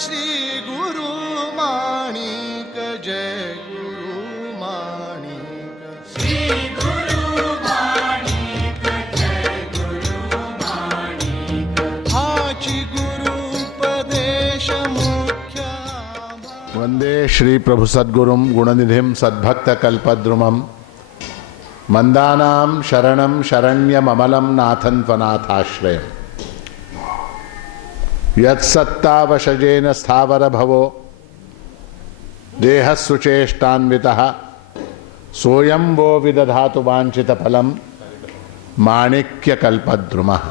श्री गुरु माणिक जय गुरु माणिक श्री गुरु माणिक जय गुरु माणिक हाची गुरु उपदेश मुख्य वंदे श्री प्रभु सद्गुरुम गुणनिधिम सद्भक्त कल्पद्रुमम मंदानां शरणं शरण्यममलं नाथं त्वनाथाश्रयम् यत्सत्तावशजेन स्थावर भवो देहस्सुचेष्टान्वितः सोऽयं वो विदधातु वाञ्छितफलं माणिक्यकल्पद्रुमः।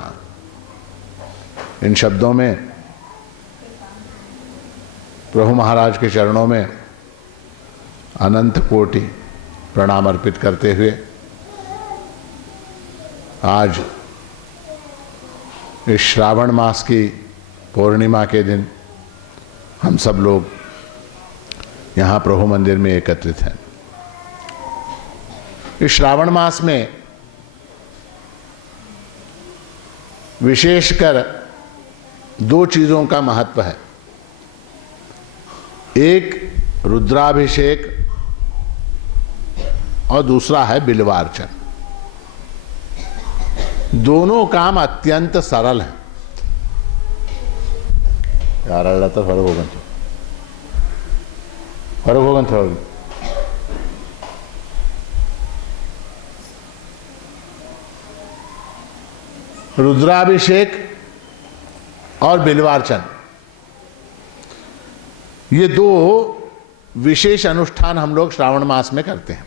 इन शब्दों में प्रभु महाराज के चरणों में अनंत कोटि प्रणाम अर्पित करते हुए आज इस श्रावण मास की पूर्णिमा के दिन हम सब लोग यहाँ प्रभु मंदिर में एकत्रित हैं। इस श्रावण मास में विशेषकर दो चीज़ों का महत्व है। एक रुद्राभिषेक और दूसरा है बिल्वार्चन। दोनों काम अत्यंत सरल हैं। यार अल्लाह तो फर्क होगा रुद्राभिषेक और बिल्वार्चन, ये दो विशेष अनुष्ठान हम लोग श्रावण मास में करते हैं।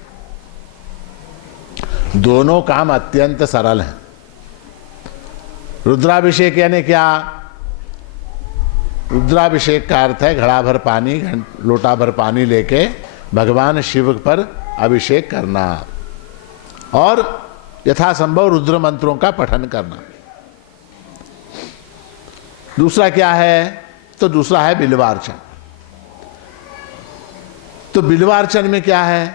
दोनों काम अत्यंत सरल हैं। रुद्राभिषेक यानी क्या? रुद्राभिषेक का अर्थ है घड़ा भर पानी, लोटा भर पानी लेके भगवान शिव पर अभिषेक करना और यथासंभव रुद्र मंत्रों का पठन करना। दूसरा क्या है? तो दूसरा है बिल्वार्चन। तो बिल्वार्चन में क्या है?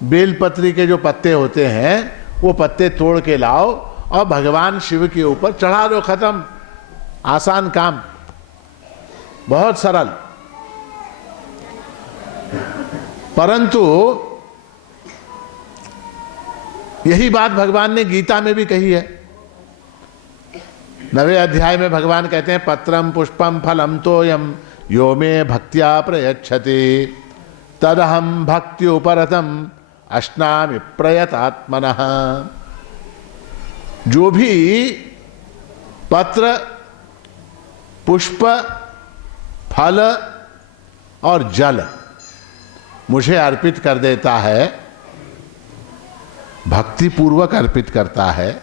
बेलपत्री के जो पत्ते होते हैं वो पत्ते तोड़ के लाओ और भगवान शिव के ऊपर चढ़ा दो, खत्म। आसान काम, बहुत सरल। परंतु यही बात भगवान ने गीता में भी कही है। 9वें अध्याय में भगवान कहते हैं पत्रम पुष्पम फलम तोयम यो मे भक्त्या प्रयच्छति तदहम भक्ति उपरतम अश्नामि प्रयतात्मनः। जो भी पत्र, पुष्प, फल और जल मुझे अर्पित कर देता है, भक्ति पूर्वक अर्पित करता है,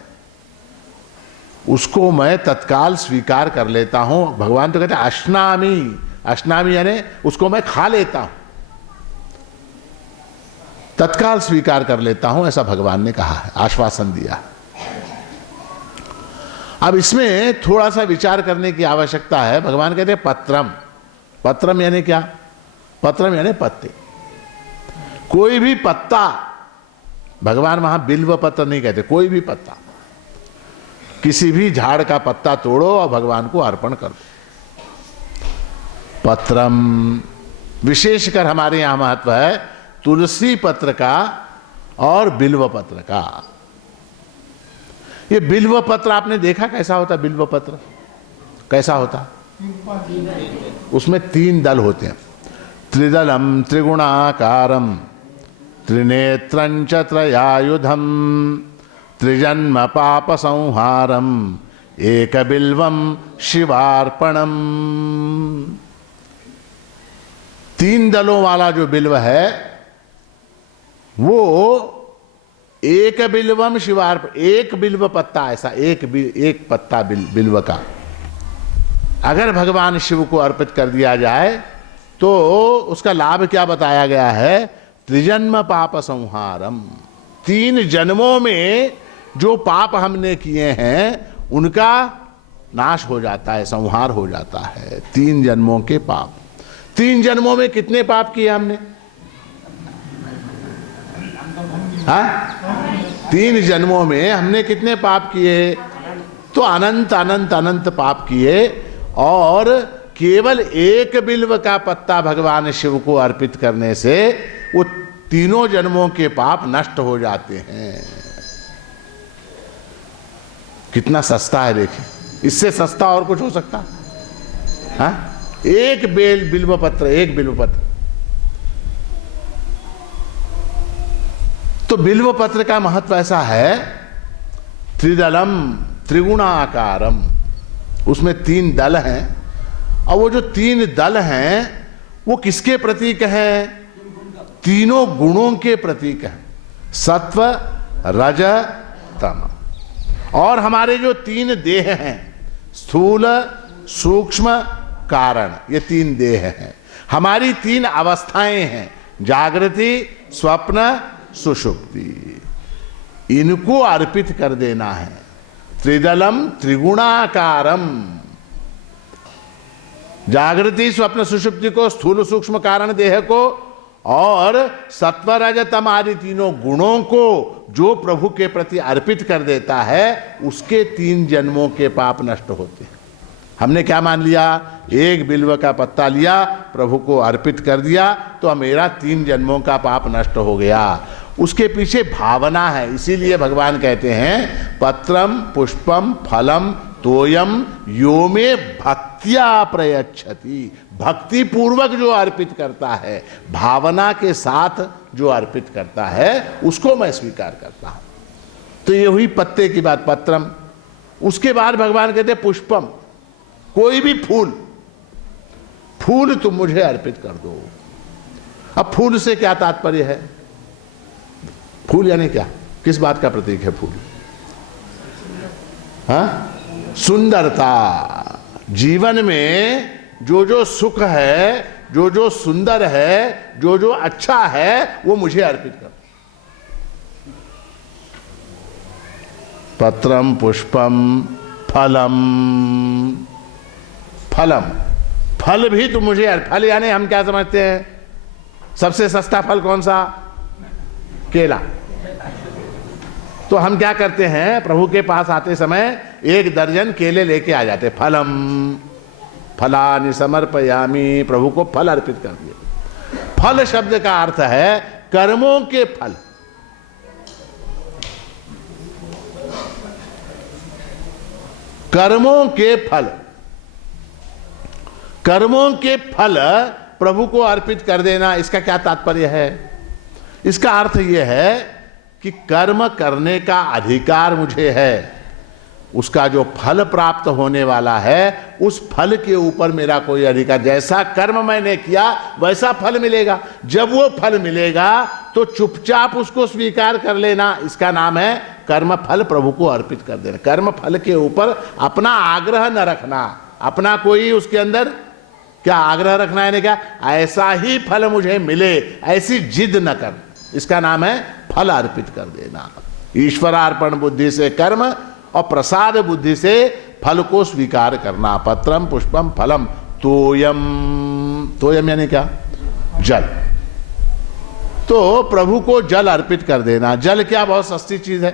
उसको मैं तत्काल स्वीकार कर लेता हूं। भगवान तो कहते हैं अश्नामि, अश्नामि यानी उसको मैं खा लेता हूं, तत्काल स्वीकार कर लेता हूं, ऐसा भगवान ने कहा है, आश्वासन दिया। अब इसमें थोड़ा सा विचार करने की आवश्यकता है। भगवान कहते हैं पत्रम, पत्रम यानी क्या? पत्रम यानी पत्ते। कोई भी पत्ता, भगवान वहां बिल्व पत्र नहीं कहते, कोई भी पत्ता, किसी भी झाड़ का पत्ता तोड़ो और भगवान को अर्पण कर दो। पत्रम विशेषकर हमारे यहां महत्व है तुलसी पत्र का और बिल्व पत्र का। ये बिल्व पत्र आपने देखा कैसा होता? बिल्व पत्र कैसा होता? उसमें 3 दल होते हैं। त्रिदलम त्रिगुणाकारम त्रिनेत्रं च त्रयायुधम त्रिजन्म पाप संहारम एक बिल्वम शिवार्पणम। 3 दलों वाला जो बिल्व है वो एक बिल्वम शिवार्पण, एक बिल्व पत्ता, ऐसा एक पत्ता बिल्व का अगर भगवान शिव को अर्पित कर दिया जाए तो उसका लाभ क्या बताया गया है? त्रिजन्म पाप संहारम। 3 जन्मों में जो पाप हमने किए हैं उनका नाश हो जाता है, संहार हो जाता है। 3 जन्मों के पाप। 3 जन्मों में कितने पाप किए हमने? हाँ, 3 जन्मों में हमने कितने पाप किए? तो अनंत अनंत अनंत पाप किए और केवल एक बिल्व का पत्ता भगवान शिव को अर्पित करने से वो तीनों जन्मों के पाप नष्ट हो जाते हैं। कितना सस्ता है देखिए, इससे सस्ता और कुछ हो सकता? हाँ, एक बिल्व पत्र, एक बिल्व पत्र। तो बिल्व पत्र का महत्व ऐसा है, त्रिदलम त्रिगुणाकारम, उसमें 3 दल हैं, और वो जो 3 दल हैं वो किसके प्रतीक हैं? तीनों गुणों के प्रतीक हैं, सत्व रज तम। और हमारे जो 3 देह हैं, स्थूल सूक्ष्म कारण, ये 3 देह हैं। हमारी 3 अवस्थाएं हैं, जागृति स्वप्न सुषुप्ति। इनको अर्पित कर देना है। त्रिदलम त्रिगुणाकारम, जागृति स्वप्न सुषुप्ति को, स्थूल सूक्ष्म कारण देह को, और सत्व रज तम आदि तीनों गुणों को जो प्रभु के प्रति अर्पित कर देता है, उसके 3 जन्मों के पाप नष्ट होते हैं। हमने क्या मान लिया? एक बिल्व का पत्ता लिया, प्रभु को अर्पित कर दिया, तो मेरा 3 जन्मों का पाप नष्ट हो गया। उसके पीछे भावना है, इसीलिए भगवान कहते हैं पत्रम पुष्पम फलम तोयम यो में भक्त्या प्रयच्छति। भक्ति पूर्वक जो अर्पित करता है, भावना के साथ जो अर्पित करता है, उसको मैं स्वीकार करता हूं। तो ये हुई पत्ते की बात, पत्रम। उसके बाद भगवान कहते पुष्पम, कोई भी फूल, फूल तुम मुझे अर्पित कर दो। अब फूल से क्या तात्पर्य है? फूल यानी क्या, किस बात का प्रतीक है फूल? हाँ, सुंदरता। जीवन में जो जो सुख है, जो जो सुंदर है, जो जो अच्छा है, वो मुझे अर्पित कर। पत्रम पुष्पम फलम, फलम, फल भी तुम मुझे। फल यानी हम क्या समझते हैं? सबसे सस्ता फल कौन सा? केला। तो हम क्या करते हैं, प्रभु के पास आते समय 1 दर्जन केले लेके आ जाते। फलम फलानि समर्पयामि, प्रभु को फल अर्पित कर दिए। फल शब्द का अर्थ है कर्मों के फल। कर्मों के फल, कर्मों के फल प्रभु को अर्पित कर देना। इसका क्या तात्पर्य है? इसका अर्थ यह है कि कर्म करने का अधिकार मुझे है, उसका जो फल प्राप्त होने वाला है, उस फल के ऊपर मेरा कोई अधिकार। जैसा कर्म मैंने किया वैसा फल मिलेगा। जब वो फल मिलेगा तो चुपचाप उसको स्वीकार कर लेना। इसका नाम है कर्म फल प्रभु को अर्पित कर देना। कर्म फल के ऊपर अपना आग्रह न रखना, अपना कोई उसके अंदर क्या आग्रह रखना है? क्या ऐसा ही फल मुझे मिले, ऐसी जिद न कर। इसका नाम है फल अर्पित कर देना। ईश्वरार्पण बुद्धि से कर्म और प्रसाद बुद्धि से फल को स्वीकार करना। पत्रम पुष्पम फलम तोयम, तोयम यानी क्या? जल। तो प्रभु को जल अर्पित कर देना। जल क्या बहुत सस्ती चीज है?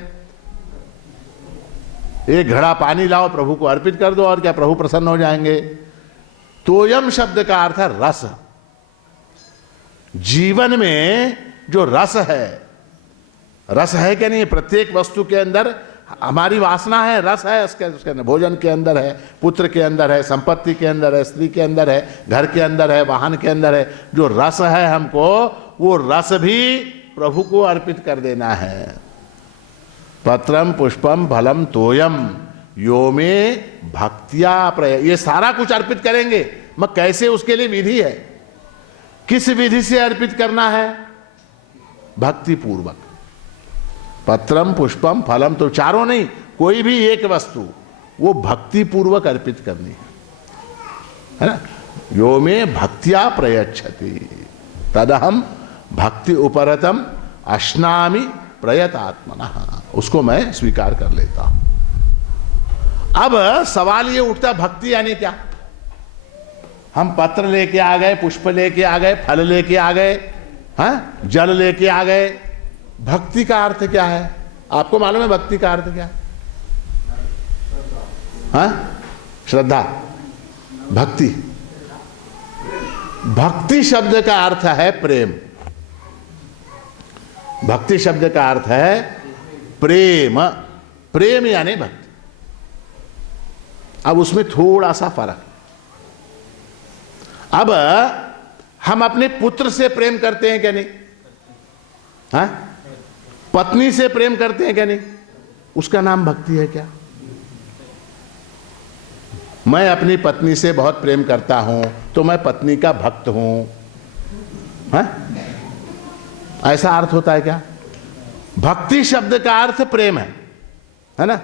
1 घड़ा पानी लाओ, प्रभु को अर्पित कर दो, और क्या प्रभु प्रसन्न हो जाएंगे? तोयम शब्द का अर्थ है रस। जीवन में जो रस है, रस है क्या नहीं? प्रत्येक वस्तु के अंदर हमारी वासना है, रस है उसके अंदर। भोजन के अंदर है, पुत्र के अंदर है, संपत्ति के अंदर है, स्त्री के अंदर है, घर के अंदर है, वाहन के अंदर है। जो रस है हमको, वो रस भी प्रभु को अर्पित कर देना है। पत्रम पुष्पम फलम तोयम यो में भक्त्या प्रय, ये सारा कुछ अर्पित करेंगे। मैं कैसे, उसके लिए विधि है। किस विधि से अर्पित करना है? भक्ति पूर्वक। पत्रम पुष्पम फलम, तो चारों नहीं, कोई भी एक वस्तु वो भक्ति पूर्वक अर्पित करनी है ना। यो में भक्त्या प्रयच्छति तदहम भक्ति उपरतम अश्नामि प्रयतात्मनः, उसको मैं स्वीकार कर लेता हूं। अब सवाल ये उठता, भक्ति यानी क्या? हम पत्र लेके आ गए, पुष्प लेके आ गए, फल लेके आ गए, हाँ, जल लेके आ गए। भक्ति का अर्थ क्या है? आपको मालूम है भक्ति का अर्थ क्या है? हाँ, श्रद्धा, भक्ति। भक्ति शब्द का अर्थ है प्रेम। भक्ति शब्द का अर्थ है प्रेम, प्रेम यानी भक्ति। अब उसमें थोड़ा सा फर्क। अब हम अपने पुत्र से प्रेम करते हैं क्या नहीं? हाँ? पत्नी से प्रेम करते हैं क्या नहीं? उसका नाम भक्ति है क्या? मैं अपनी पत्नी से बहुत प्रेम करता हूं तो मैं पत्नी का भक्त हूं। हाँ? ऐसा अर्थ होता है क्या? भक्ति शब्द का अर्थ प्रेम है ना?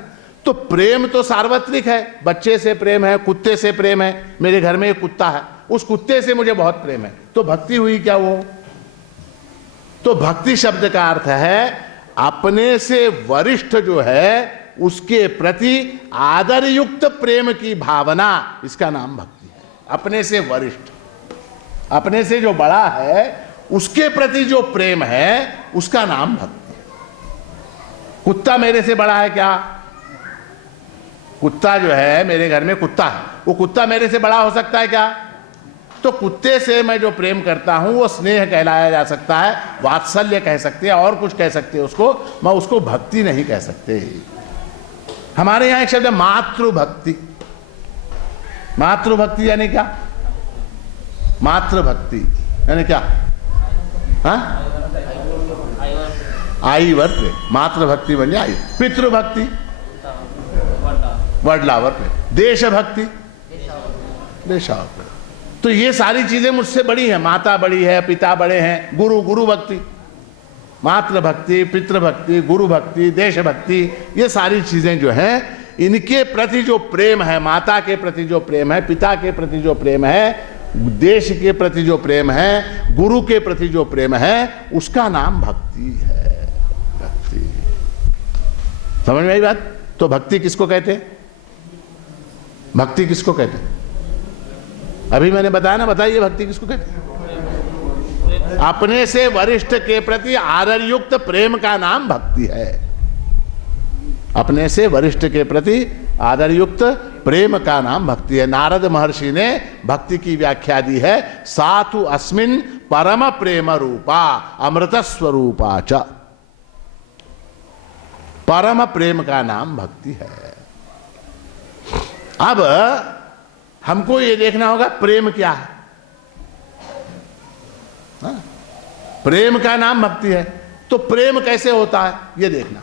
तो प्रेम तो सार्वत्रिक है। बच्चे से प्रेम है, कुत्ते से प्रेम है। मेरे घर में एक कुत्ता है, उस कुत्ते से मुझे बहुत प्रेम है, तो भक्ति हुई क्या वो? तो भक्ति शब्द का अर्थ है अपने से वरिष्ठ जो है उसके प्रति आदर युक्त प्रेम की भावना, इसका नाम भक्ति है। अपने से वरिष्ठ, अपने से जो बड़ा है उसके प्रति जो प्रेम है उसका नाम भक्ति है। कुत्ता मेरे से बड़ा है क्या? कुत्ता जो है, मेरे घर में कुत्ता है, वो कुत्ता मेरे से बड़ा हो सकता है क्या? तो कुत्ते से मैं जो प्रेम करता हूं वो स्नेह कहलाया जा सकता है, वात्सल्य कह सकते हैं, और कुछ कह सकते हैं उसको, मैं उसको भक्ति नहीं कह सकते। हमारे यहां एक शब्द है मातृभक्ति। मातृभक्ति यानी क्या? मातृभक्ति यानी क्या? हाँ? आईवर प्रेम। मातृभक्ति बन जाए। पितृभक्ति, वडलावर प्रेम। देशभक्ति, देशावर प्रेम। तो ये सारी चीजें मुझसे बड़ी हैं। माता बड़ी है, पिता बड़े हैं, गुरु, गुरु भक्ति, मातृभक्ति, पितृभक्ति, गुरु भक्ति, देशभक्ति, ये सारी चीजें जो हैं इनके प्रति जो प्रेम है, माता के प्रति जो प्रेम है, पिता के प्रति जो प्रेम है, देश के प्रति जो प्रेम है, गुरु के प्रति जो प्रेम है, उसका नाम भक्ति है। भक्ति, समझ में आई बात? तो भक्ति किसको कहते हैं? भक्ति किसको कहते हैं? अभी मैंने बताया ना, बताइए भक्ति किसको कहते हैं? अपने से वरिष्ठ के प्रति आदर युक्त प्रेम का नाम भक्ति है। अपने से वरिष्ठ के प्रति आदर युक्त प्रेम का नाम भक्ति है। नारद महर्षि ने भक्ति की व्याख्या दी है, सातु अस्मिन् परम प्रेम रूपा अमृत स्वरूपा च। परम प्रेम का नाम भक्ति है। अब हमको ये देखना होगा प्रेम क्या है। हाँ? प्रेम का नाम भक्ति है, तो प्रेम कैसे होता है ये देखना।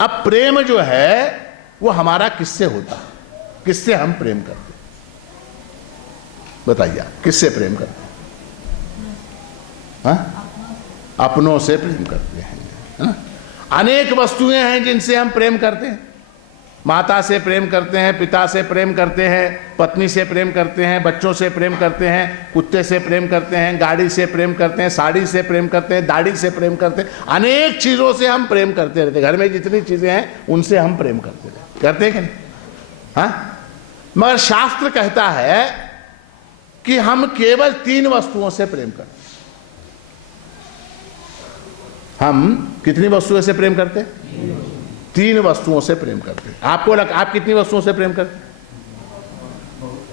अब प्रेम जो है वो हमारा किससे होता है? किससे हम प्रेम करते हैं? बताइए, किससे प्रेम करते हैं? हाँ? अपनों से प्रेम करते हैं। हाँ? अनेक वस्तुएं हैं जिनसे हम प्रेम करते हैं। माता से प्रेम करते हैं, पिता से प्रेम करते हैं, पत्नी से प्रेम करते हैं, बच्चों से प्रेम करते हैं, कुत्ते से प्रेम करते हैं, गाड़ी से प्रेम करते हैं, साड़ी से प्रेम करते हैं, दाढ़ी से प्रेम करते हैं। अनेक चीजों से हम प्रेम करते रहते हैं। घर में जितनी चीजें हैं उनसे हम प्रेम करते रहते, करते हैं कि नहीं? हाँ? मगर शास्त्र कहता है कि हम केवल 3 वस्तुओं से प्रेम करते हैं। हम कितनी वस्तुओं से प्रेम करते हैं? 3 वस्तुओं से प्रेम करते हैं। आप कितनी वस्तुओं से प्रेम करते हैं?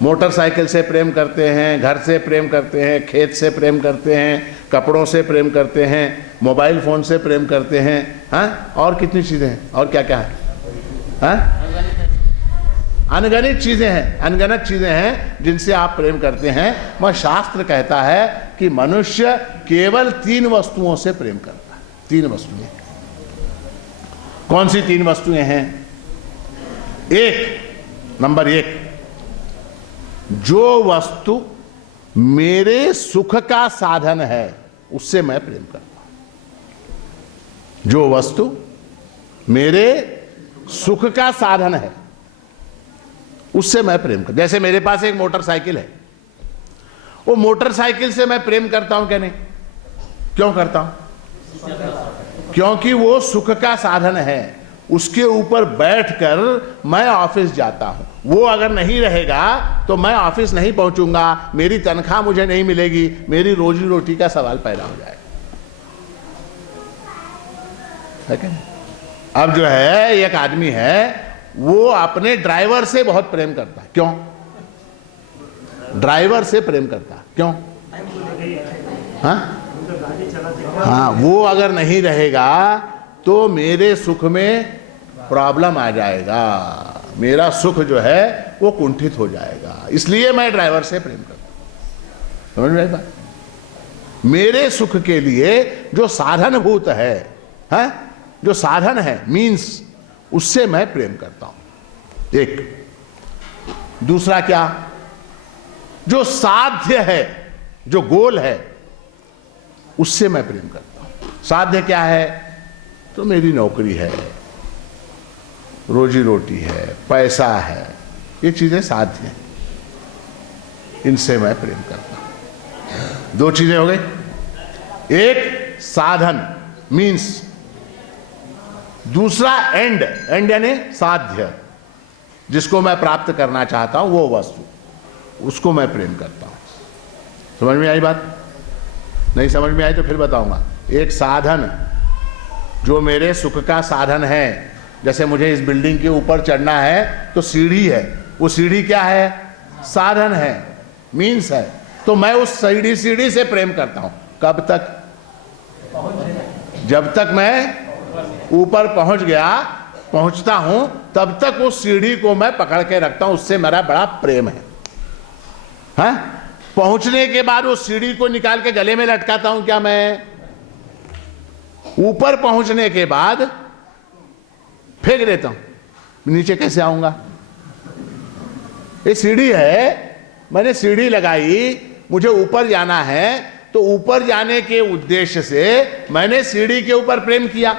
मोटरसाइकिल से प्रेम करते हैं, घर से प्रेम करते हैं, खेत से प्रेम करते हैं, कपड़ों से प्रेम करते हैं, मोबाइल फोन से प्रेम करते हैं। हाँ? और कितनी चीजें हैं? और क्या क्या है? हाँ? अनगणित चीजें हैं, अनगणित चीजें हैं जिनसे आप प्रेम करते हैं। मगर शास्त्र कहता है कि मनुष्य केवल 3 वस्तुओं से प्रेम करता है। 3 वस्तुएं। कौन सी 3 वस्तुएं हैं? नंबर 1, जो वस्तु मेरे सुख का साधन है उससे मैं प्रेम करता हूं। जो वस्तु मेरे सुख का साधन है उससे मैं प्रेम करता हूं। जैसे मेरे पास एक मोटरसाइकिल है, वो मोटरसाइकिल से मैं प्रेम करता हूं क्या नहीं? क्यों करता हूं? क्योंकि वो सुख का साधन है। उसके ऊपर बैठकर मैं ऑफिस जाता हूं। वो अगर नहीं रहेगा तो मैं ऑफिस नहीं पहुंचूंगा, मेरी तनख्वाह मुझे नहीं मिलेगी, मेरी रोजी रोटी का सवाल पैदा हो जाएगा। अब जो है एक आदमी है, वो अपने ड्राइवर से बहुत प्रेम करता है। क्यों? ड्राइवर से प्रेम करता। क्यों? हाँ हाँ, वो अगर नहीं रहेगा तो मेरे सुख में प्रॉब्लम आ जाएगा, मेरा सुख जो है वो कुंठित हो जाएगा, इसलिए मैं ड्राइवर से प्रेम करता हूं। समझ में आई बात? मेरे सुख के लिए जो साधनभूत है, जो साधन है, मीन्स, उससे मैं प्रेम करता हूं। एक दूसरा क्या? जो साध्य है, जो गोल है, उससे मैं प्रेम करता हूं। साध्य क्या है? तो मेरी नौकरी है, रोजी रोटी है, पैसा है, ये चीजें साध्य हैं, इनसे मैं प्रेम करता हूं। दो चीजें हो गई। एक साधन मीन्स, दूसरा एंड, एंड यानी साध्य, जिसको मैं प्राप्त करना चाहता हूं, वो वस्तु, उसको मैं प्रेम करता हूं। समझ में आई बात? नहीं समझ में आई तो फिर बताऊंगा। एक साधन जो मेरे सुख का साधन है, जैसे मुझे इस बिल्डिंग के ऊपर चढ़ना है तो सीढ़ी है, वो सीढ़ी क्या है? साधन है, मीन्स है, तो मैं उस सीढ़ी से प्रेम करता हूं। कब तक? जब तक मैं ऊपर पहुंच गया, पहुंचता हूं, तब तक उस सीढ़ी को मैं पकड़ के रखता हूं, उससे मेरा बड़ा प्रेम है। पहुंचने के बाद उस सीढ़ी को निकाल के गले में लटकाता हूं क्या मैं? ऊपर पहुंचने के बाद फेंक देता हूं, नीचे कैसे आऊंगा? ये सीढ़ी है, मैंने सीढ़ी लगाई, मुझे ऊपर जाना है, तो ऊपर जाने के उद्देश्य से मैंने सीढ़ी के ऊपर प्रेम किया।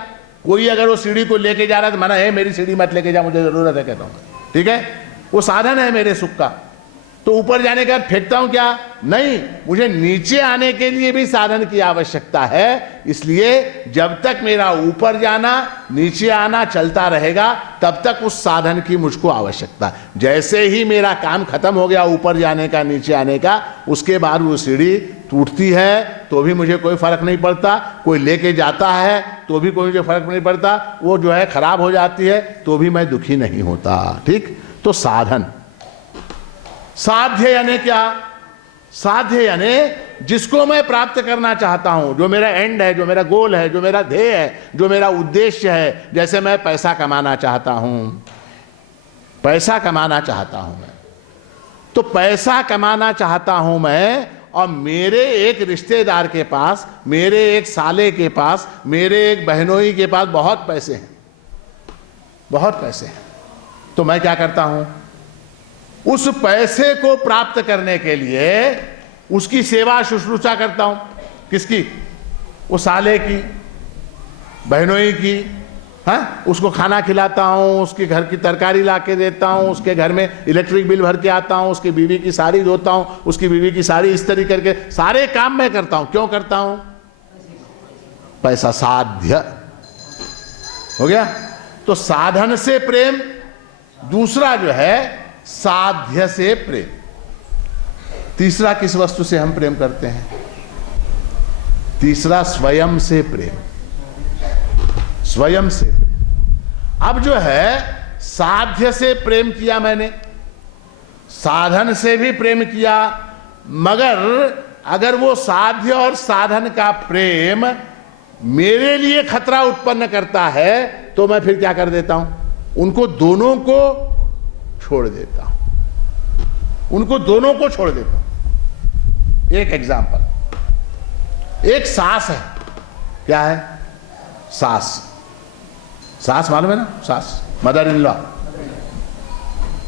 कोई अगर वो सीढ़ी को लेके जा रहा है तो मना है, मेरी सीढ़ी मत लेके जा, मुझे जरूरत है, कहता हूं ठीक है, वो साधन है मेरे सुख का। तो ऊपर जाने के बाद फेंकता हूं क्या? नहीं, मुझे नीचे आने के लिए भी साधन की आवश्यकता है, इसलिए जब तक मेरा ऊपर जाना, नीचे आना चलता रहेगा, तब तक उस साधन की मुझको आवश्यकता है। जैसे ही मेरा काम खत्म हो गया ऊपर जाने का, नीचे आने का, उसके बाद वो सीढ़ी टूटती है तो भी मुझे कोई फर्क नहीं पड़ता, कोई लेके जाता है तो भी कोई मुझे फर्क नहीं पड़ता, वो जो है खराब हो जाती है तो भी मैं दुखी नहीं होता। ठीक? तो साधन, साध्य यानी क्या? साध्य यानी जिसको मैं प्राप्त करना चाहता हूं, जो मेरा एंड है, जो मेरा गोल है, जो मेरा ध्येय है, जो मेरा उद्देश्य है। जैसे मैं पैसा कमाना चाहता हूं, पैसा कमाना चाहता हूं मैं, तो पैसा कमाना चाहता हूं मैं, और मेरे एक रिश्तेदार के पास, मेरे एक साले के पास, मेरे एक बहनोई के पास बहुत पैसे हैं, बहुत पैसे हैं, तो मैं क्या करता हूं? उस पैसे को प्राप्त करने के लिए उसकी सेवा शुश्रूषा करता हूं। किसकी? वो साले की, बहनोई की। उसको खाना खिलाता हूं, उसके घर की तरकारी ला के देता हूं, उसके घर में इलेक्ट्रिक बिल भर के आता हूं, उसकी बीवी की साड़ी धोता हूं, उसकी बीवी की साड़ी इस्त्री करके, सारे काम मैं करता हूं। क्यों करता हूं? पैसा साध्य हो गया। तो साधन से प्रेम, दूसरा जो है साध्य से प्रेम। तीसरा किस वस्तु से हम प्रेम करते हैं? तीसरा स्वयं से प्रेम, स्वयं से प्रेम। अब जो है साध्य से प्रेम किया मैंने, साधन से भी प्रेम किया, मगर अगर वो साध्य और साधन का प्रेम मेरे लिए खतरा उत्पन्न करता है तो मैं फिर क्या कर देता हूं? उनको दोनों को छोड़ देता हूं, उनको दोनों को छोड़ देता हूं। एक एग्जांपल, एक सास है, क्या है? सास, सास मालूम है ना? सास, मदर इन लॉ,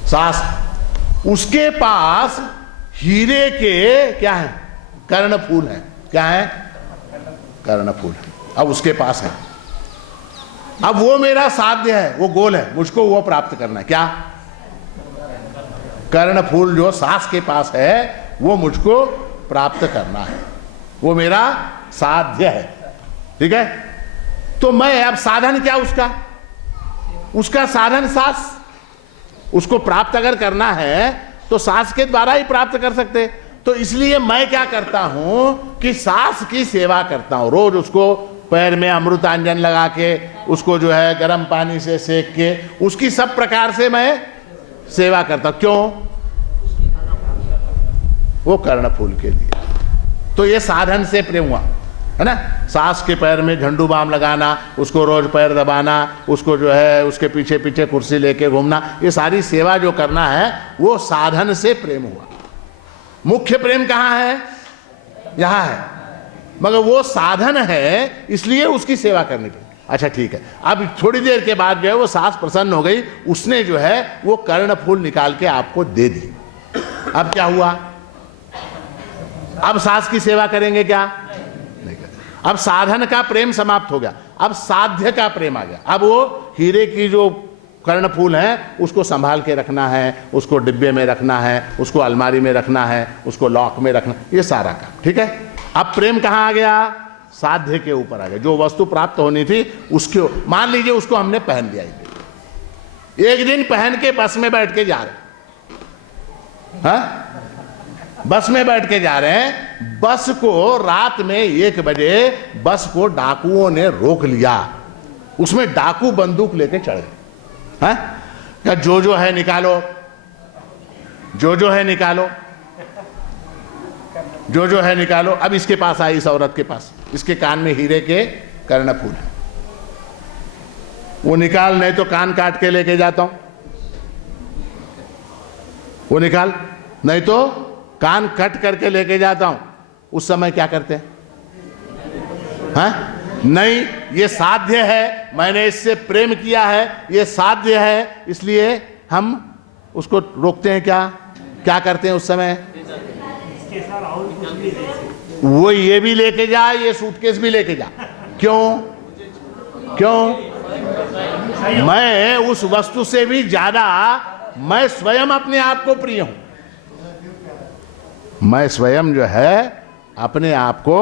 सास। उसके पास हीरे के क्या है? कर्णफूल है। क्या है? कर्णफूल है। अब उसके पास है, अब वो मेरा साध्य है, वो गोल है, मुझको वो प्राप्त करना है। क्या? कर्णफूल जो सास के पास है वो मुझको प्राप्त करना है, वो मेरा साध्य है। ठीक है? तो मैं अब साधन क्या उसका? उसका साधन सास। उसको प्राप्त अगर करना है तो सास के द्वारा ही प्राप्त कर सकते। तो इसलिए मैं क्या करता हूं कि सास की सेवा करता हूं। रोज उसको पैर में अमृतांजन लगा के, उसको जो है गर्म पानी से सेक के, उसकी सब प्रकार से मैं सेवा करता हूं। क्यों? वो कर्णफूल के लिए। तो ये साधन से प्रेम हुआ, है ना। सास के पैर में झंडू बाम लगाना, उसको रोज पैर दबाना, उसको जो है उसके पीछे पीछे कुर्सी लेके घूमना, ये सारी सेवा जो करना है वो साधन से प्रेम हुआ। मुख्य प्रेम कहाँ है? यहाँ है, मगर वो साधन है इसलिए उसकी सेवा करनी पड़ी। अच्छा ठीक है, अब थोड़ी देर के बाद जो है वो सास प्रसन्न हो गई, उसने जो है वो कर्णफूल निकाल के आपको दे दी। अब क्या हुआ? अब सास की सेवा करेंगे क्या? नहीं करेंगे। अब साधन का प्रेम समाप्त हो गया, अब साध्य का प्रेम आ गया। अब वो हीरे की जो कर्णफूल है उसको संभाल के रखना है, उसको डिब्बे में रखना है, उसको अलमारी में रखना है, उसको लॉक में रखना, ये सारा काम। ठीक है, अब प्रेम कहाँ आ गया? साध्य के ऊपर आ गया। जो वस्तु प्राप्त होनी थी उसके, मान लीजिए उसको हमने पहन लिया, एक दिन पहन के बस में बैठ के जा रहे, हाँ बस में बैठ के जा रहे हैं, बस को रात में 1 बजे बस को डाकुओं ने रोक लिया, उसमें डाकू बंदूक लेके चढ़ गए, हाँ जो है निकालो, जो है निकालो, जो है निकालो। अब इसके पास आई, इस औरत के पास, इसके कान में हीरे के कर्णफूल है, वो निकाल, नहीं तो कान काट के लेके जाता हूं, वो निकाल, नहीं तो कान कट करके लेके जाता हूं। उस समय क्या करते हैं? हाँ? नहीं, ये साध्य है, मैंने इससे प्रेम किया है, ये साध्य है, इसलिए हम उसको रोकते हैं। क्या करते हैं उस समय? वो ये भी लेके जा, ये सूटकेस भी लेके जा। क्यों? मैं उस वस्तु से भी ज्यादा, मैं स्वयं अपने आप को प्रिय हूं, मैं स्वयं जो है अपने आप को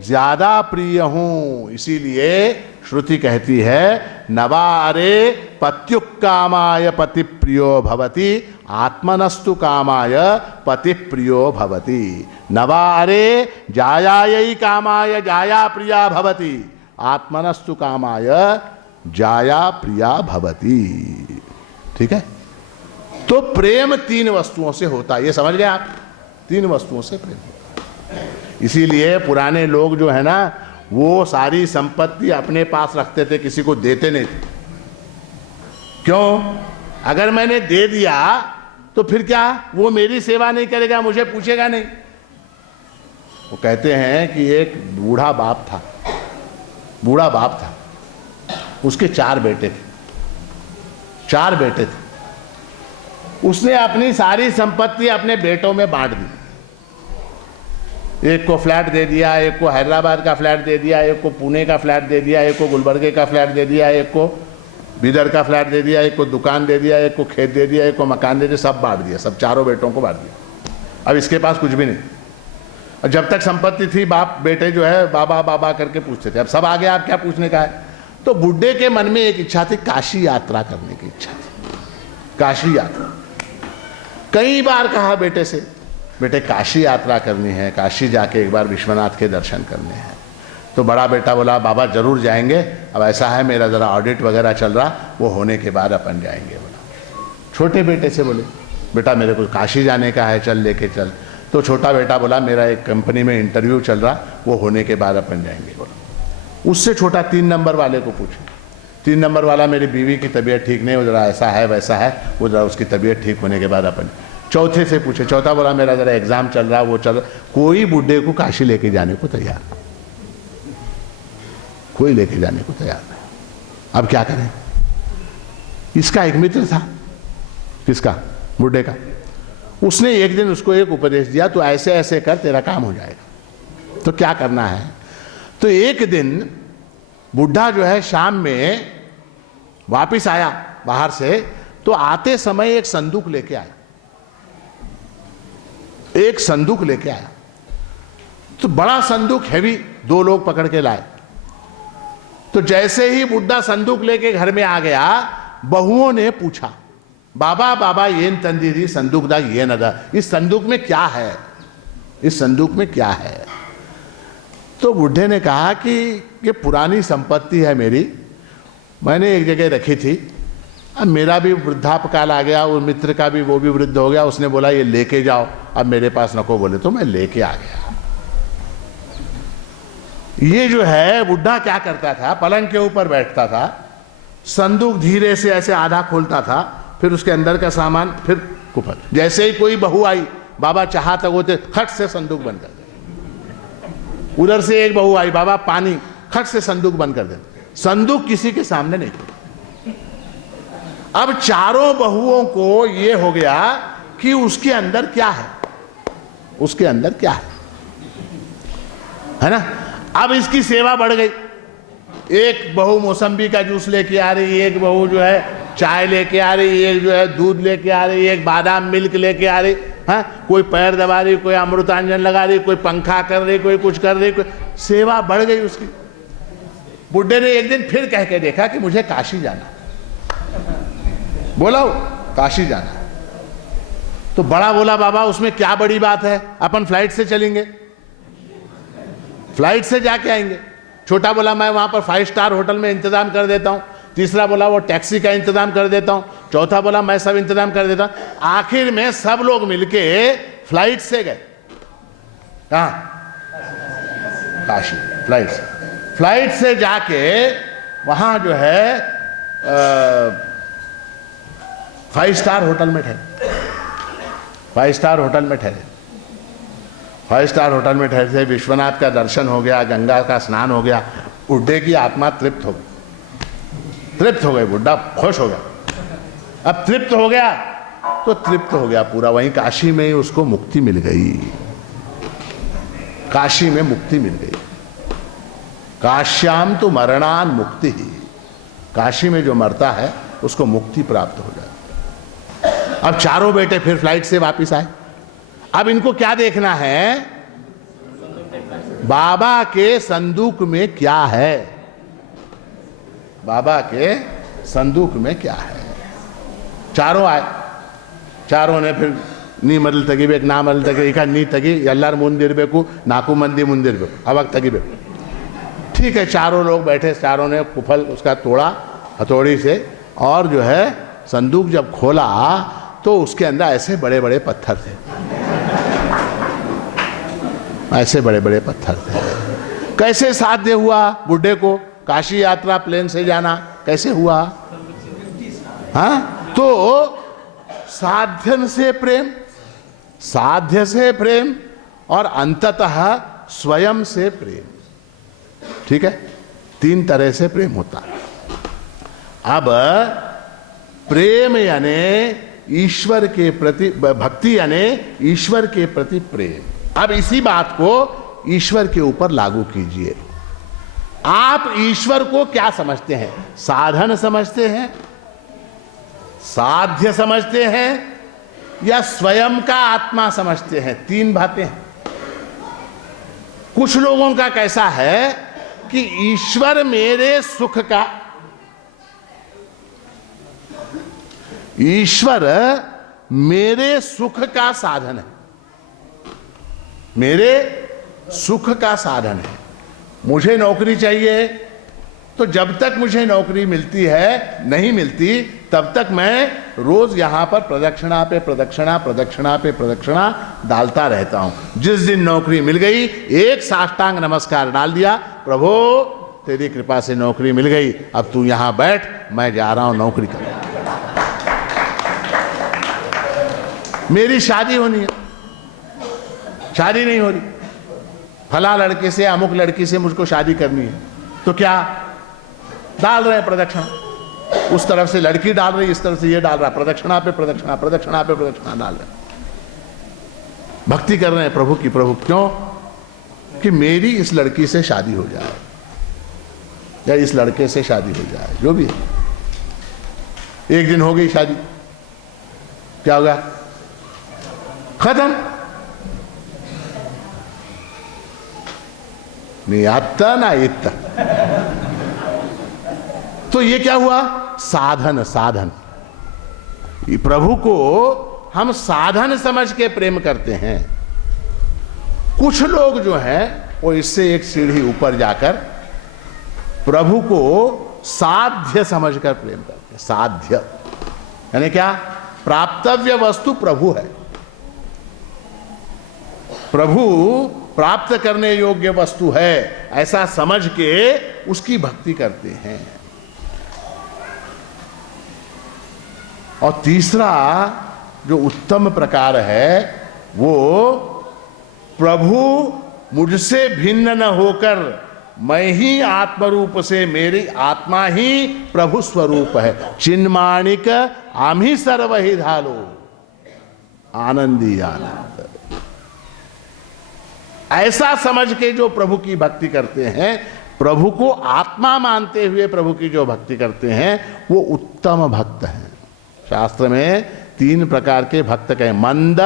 ज्यादा प्रिय हूं। इसीलिए श्रुति कहती है, नवारे पत्युक कामाय पति प्रियो भवति, आत्मनस्तु कामाय पति प्रियो भवति। नवारे जायायै कामाय जाया प्रिया भवति, आत्मनस्तु कामाय जाया प्रिया भवति। ठीक है, तो प्रेम 3 वस्तुओं से होता है, ये समझ गए आप? 3 वस्तुओं से प्रेम होता है। इसीलिए पुराने लोग जो है ना, वो सारी संपत्ति अपने पास रखते थे, किसी को देते नहीं थे। क्यों? अगर मैंने दे दिया तो फिर क्या, वो मेरी सेवा नहीं करेगा, मुझे पूछेगा नहीं। वो कहते हैं कि एक बूढ़ा बाप था, उसके 4 बेटे थे, 4 बेटे थे। उसने अपनी सारी संपत्ति अपने बेटों में बांट दी। एक को फ्लैट दे दिया, एक को हैदराबाद का फ्लैट दे दिया, एक को पुणे का फ्लैट दे दिया, एक को गुलबर्गे का फ्लैट दे दिया, एक को बीदर का फ्लैट दे दिया, एक को दुकान दे दिया, एक को खेत दे दिया, एक को मकान दे दिया, सब बांट दिया, सब 4 बेटों को बांट दिया। अब इसके पास कुछ भी नहीं। और जब तक संपत्ति थी, बाप बेटे जो है बाबा बाबा करके पूछते थे। अब सब आ गया, आप क्या पूछने का है? तो बुड्ढे के मन में एक इच्छा थी, काशी यात्रा करने की इच्छा थी। काशी यात्रा कई बार कहा बेटे से, बेटे काशी यात्रा करनी है, काशी जाके एक बार विश्वनाथ के दर्शन करने हैं। तो बड़ा बेटा बोला, बाबा जरूर जाएंगे, अब ऐसा है मेरा ज़रा ऑडिट वगैरह चल रहा, वो होने के बाद अपन जाएंगे। बोला छोटे बेटे से, बोले बेटा मेरे को काशी जाने का है, चल लेके चल। तो छोटा बेटा बोला, मेरा एक कंपनी में इंटरव्यू चल रहा, वो होने के बाद अपन जाएंगे। बोला उससे छोटा 3 नंबर वाले को पूछे। 3 नंबर वाला, मेरी बीवी की तबीयत ठीक नहीं, वो ज़रा ऐसा है वैसा है, वो ज़रा उसकी तबीयत ठीक होने के बाद अपन। चौथे से पूछे, चौथा बोला मेरा ज़रा एग्जाम चल रहा, वो चल रहा। कोई बूढ़े को काशी लेके जाने को तैयार, कोई लेके जाने को तैयार नहीं। अब क्या करें? इसका एक मित्र था, किसका? बूढ़े का। उसने एक दिन उसको एक उपदेश दिया, तो ऐसे ऐसे कर, तेरा काम हो जाएगा। तो क्या करना है? तो एक दिन बुढ़ा जो है शाम में वापिस आया बाहर से, तो आते समय एक संदूक लेके आया, एक संदूक लेके आया। तो बड़ा संदूक हैवी, 2 लोग पकड़ के लाए। तो जैसे ही बुड्ढा संदूक लेके घर में आ गया, बहुओं ने पूछा, बाबा बाबा येन तंदीरी संदूक दा ये न दा, इस संदूक में क्या है, इस संदूक में क्या है? तो बुढ़े ने कहा कि ये पुरानी संपत्ति है मेरी, मैंने एक जगह रखी थी, अब मेरा भी वृद्धापकाल आ गया, उस मित्र का भी, वो भी वृद्ध हो गया, उसने बोला ये लेके जाओ, अब मेरे पास नको बोले तो मैं लेके आ गया। ये जो है बुढ़ा क्या करता था, पलंग के ऊपर बैठता था, संदूक धीरे से ऐसे आधा खोलता था, फिर उसके अंदर का सामान फिर कुफल। जैसे ही कोई बहू आई, बाबा चाह तक होते खट से संदूक बंद कर दे। उधर से एक बहू आई, बाबा पानी, खट से संदूक बंद कर दे। संदूक किसी के सामने नहीं खुली। अब चारों बहुओं को ये हो गया कि उसके अंदर क्या है, उसके अंदर क्या है ना। अब इसकी सेवा बढ़ गई। एक बहू मौसम्बी का जूस लेके आ रही, एक बहू जो है चाय लेके आ रही, एक जो है दूध लेके आ रही, एक बादाम मिल्क लेके आ रही, हाँ, कोई पैर दबा रही, कोई अमृतांजन लगा रही, कोई पंखा कर रही, कोई कुछ कर रही, कोई सेवा बढ़ गई उसकी। बुड्ढे ने एक दिन फिर कह के देखा कि मुझे काशी जाना, बोला काशी जाना। तो बड़ा बोला बाबा उसमें क्या बड़ी बात है, अपन फ्लाइट से चलेंगे, फ्लाइट से जाके आएंगे। छोटा बोला मैं वहां पर 5 स्टार होटल में इंतजाम कर देता हूं। तीसरा बोला वो टैक्सी का इंतजाम कर देता हूं। चौथा बोला मैं सब इंतजाम कर देता हूं। आखिर में सब लोग मिलके फ्लाइट से गए। कहां? काशी। फ्लाइट से जाके वहां जो है 5 स्टार होटल में ठहरे। 5 स्टार होटल में ठहरे। 5 स्टार होटल में ठहरे, विश्वनाथ का दर्शन हो गया, गंगा का स्नान हो गया। बुड्ढे की आत्मा तृप्त हो गई, तृप्त हो गई, बुड्ढा खुश हो गया। अब तृप्त हो गया तो तृप्त हो गया पूरा। वहीं काशी में ही उसको मुक्ति मिल गई, काशी में मुक्ति मिल गई। काश्याम तो मरणान मुक्ति ही, काशी में जो मरता है उसको मुक्ति प्राप्त हो जाती है। अब चारों बेटे फिर फ्लाइट से वापस आए। अब इनको क्या देखना है, बाबा के संदूक में क्या है, बाबा के संदूक में क्या है। चारों आए, चारों ने फिर नी मदल तगिबेक ना मदल तगी नी तगी एल्लार मुंदिरबेकु नाकू मंदी मुंदिरबेकु अवक तगिबेकु। ठीक है, चारों लोग बैठे, चारों ने कुफल उसका तोड़ा हथौड़ी से, और जो है संदूक जब खोला तो उसके अंदर ऐसे बड़े बड़े पत्थर थे, ऐसे बड़े बड़े पत्थर थे। कैसे साध्य हुआ बुड्ढे को काशी यात्रा प्लेन से जाना, कैसे हुआ? हाँ, तो साध्यन से प्रेम, साध्य से प्रेम, और अंततः स्वयं से प्रेम। ठीक है, 3 तरह से प्रेम होता है। अब प्रेम यानी ईश्वर के प्रति भक्ति, यानी ईश्वर के प्रति प्रेम। अब इसी बात को ईश्वर के ऊपर लागू कीजिए। आप ईश्वर को क्या समझते हैं? साधन समझते हैं, साध्य समझते हैं, या स्वयं का आत्मा समझते हैं? 3 बातें हैं। कुछ लोगों का कैसा है कि ईश्वर मेरे सुख का, ईश्वर मेरे सुख का साधन है, मेरे सुख का साधन है। मुझे नौकरी चाहिए तो जब तक मुझे नौकरी मिलती है, नहीं मिलती, तब तक मैं रोज यहां पर प्रदक्षिणा पे प्रदक्षिणा, प्रदक्षिणा पे प्रदक्षिणा डालता रहता हूं। जिस दिन नौकरी मिल गई, एक साष्टांग नमस्कार डाल दिया, प्रभु तेरी कृपा से नौकरी मिल गई, अब तू यहां बैठ, मैं जा रहा हूं नौकरी करने। मेरी शादी होनी है, शादी नहीं हो रही, फला लड़के से अमुक लड़की से मुझको शादी करनी है, तो क्या डाल रहे हैं प्रदक्षिणा, उस तरफ से लड़की डाल रही, इस तरफ से ये डाल रहा, प्रदक्षिणा पे प्रदक्षिणा, प्रदक्षिणा पे प्रदक्षिणा डाल रहे, भक्ति कर रहे हैं प्रभु की। प्रभु क्यों? कि मेरी इस लड़की से शादी हो जाए, या इस लड़के से शादी हो जाए, जो भी है। एक दिन हो गई शादी, क्या हो गया? खत्म, नहीं आता ना इतना। तो ये क्या हुआ? साधन, साधन। प्रभु को हम साधन समझ के प्रेम करते हैं। कुछ लोग जो हैं वो इससे एक सीढ़ी ऊपर जाकर प्रभु को साध्य समझकर प्रेम करते हैं। साध्य, यानी क्या? प्राप्तव्य वस्तु प्रभु है, प्रभु प्राप्त करने योग्य वस्तु है, ऐसा समझ के उसकी भक्ति करते हैं। और तीसरा जो उत्तम प्रकार है वो प्रभु मुझसे भिन्न न होकर मैं ही आत्मरूप से, मेरी आत्मा ही प्रभु स्वरूप है। चिन्माणिक आम्ही सर्व ही धालो आनंदी आनंद। ऐसा समझ के जो प्रभु की भक्ति करते हैं, प्रभु को आत्मा मानते हुए प्रभु की जो भक्ति करते हैं, वो उत्तम भक्त हैं। शास्त्र में 3 प्रकार के भक्त कहे, मंद,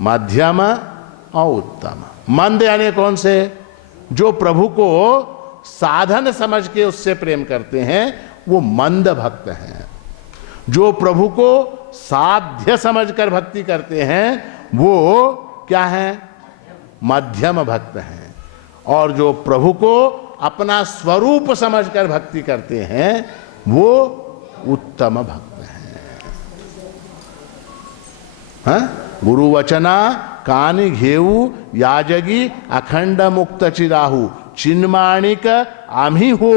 मध्यम और उत्तम। मंद यानी कौन से? जो प्रभु को साधन समझ के उससे प्रेम करते हैं, वो मंद भक्त हैं। जो प्रभु को साध्य समझकर भक्ति करते हैं, वो क्या है? मध्यम भक्त हैं। और जो प्रभु को अपना स्वरूप समझकर भक्ति करते हैं, वो उत्तम भक्त हैं। गुरु वचना कानि घेऊ याजगी अखंड मुक्त चिराहू चिन्माणिक आम्ही हो,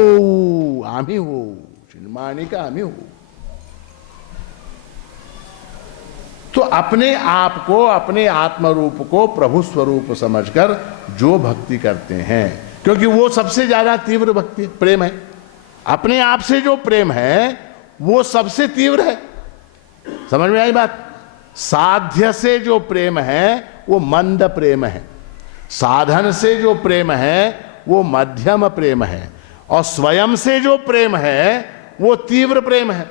आम्ही हो, चिन्माणिक आम्ही हो। तो अपने आप को, अपने आत्म रूप को प्रभु स्वरूप समझकर जो भक्ति करते हैं, क्योंकि वो सबसे ज्यादा तीव्र भक्ति प्रेम है। अपने आप से जो प्रेम है वो सबसे तीव्र है। समझ में आई बात? साध्य से जो प्रेम है वो मंद प्रेम है, साधन से जो प्रेम है वो मध्यम प्रेम है, और स्वयं से जो प्रेम है वो तीव्र प्रेम है।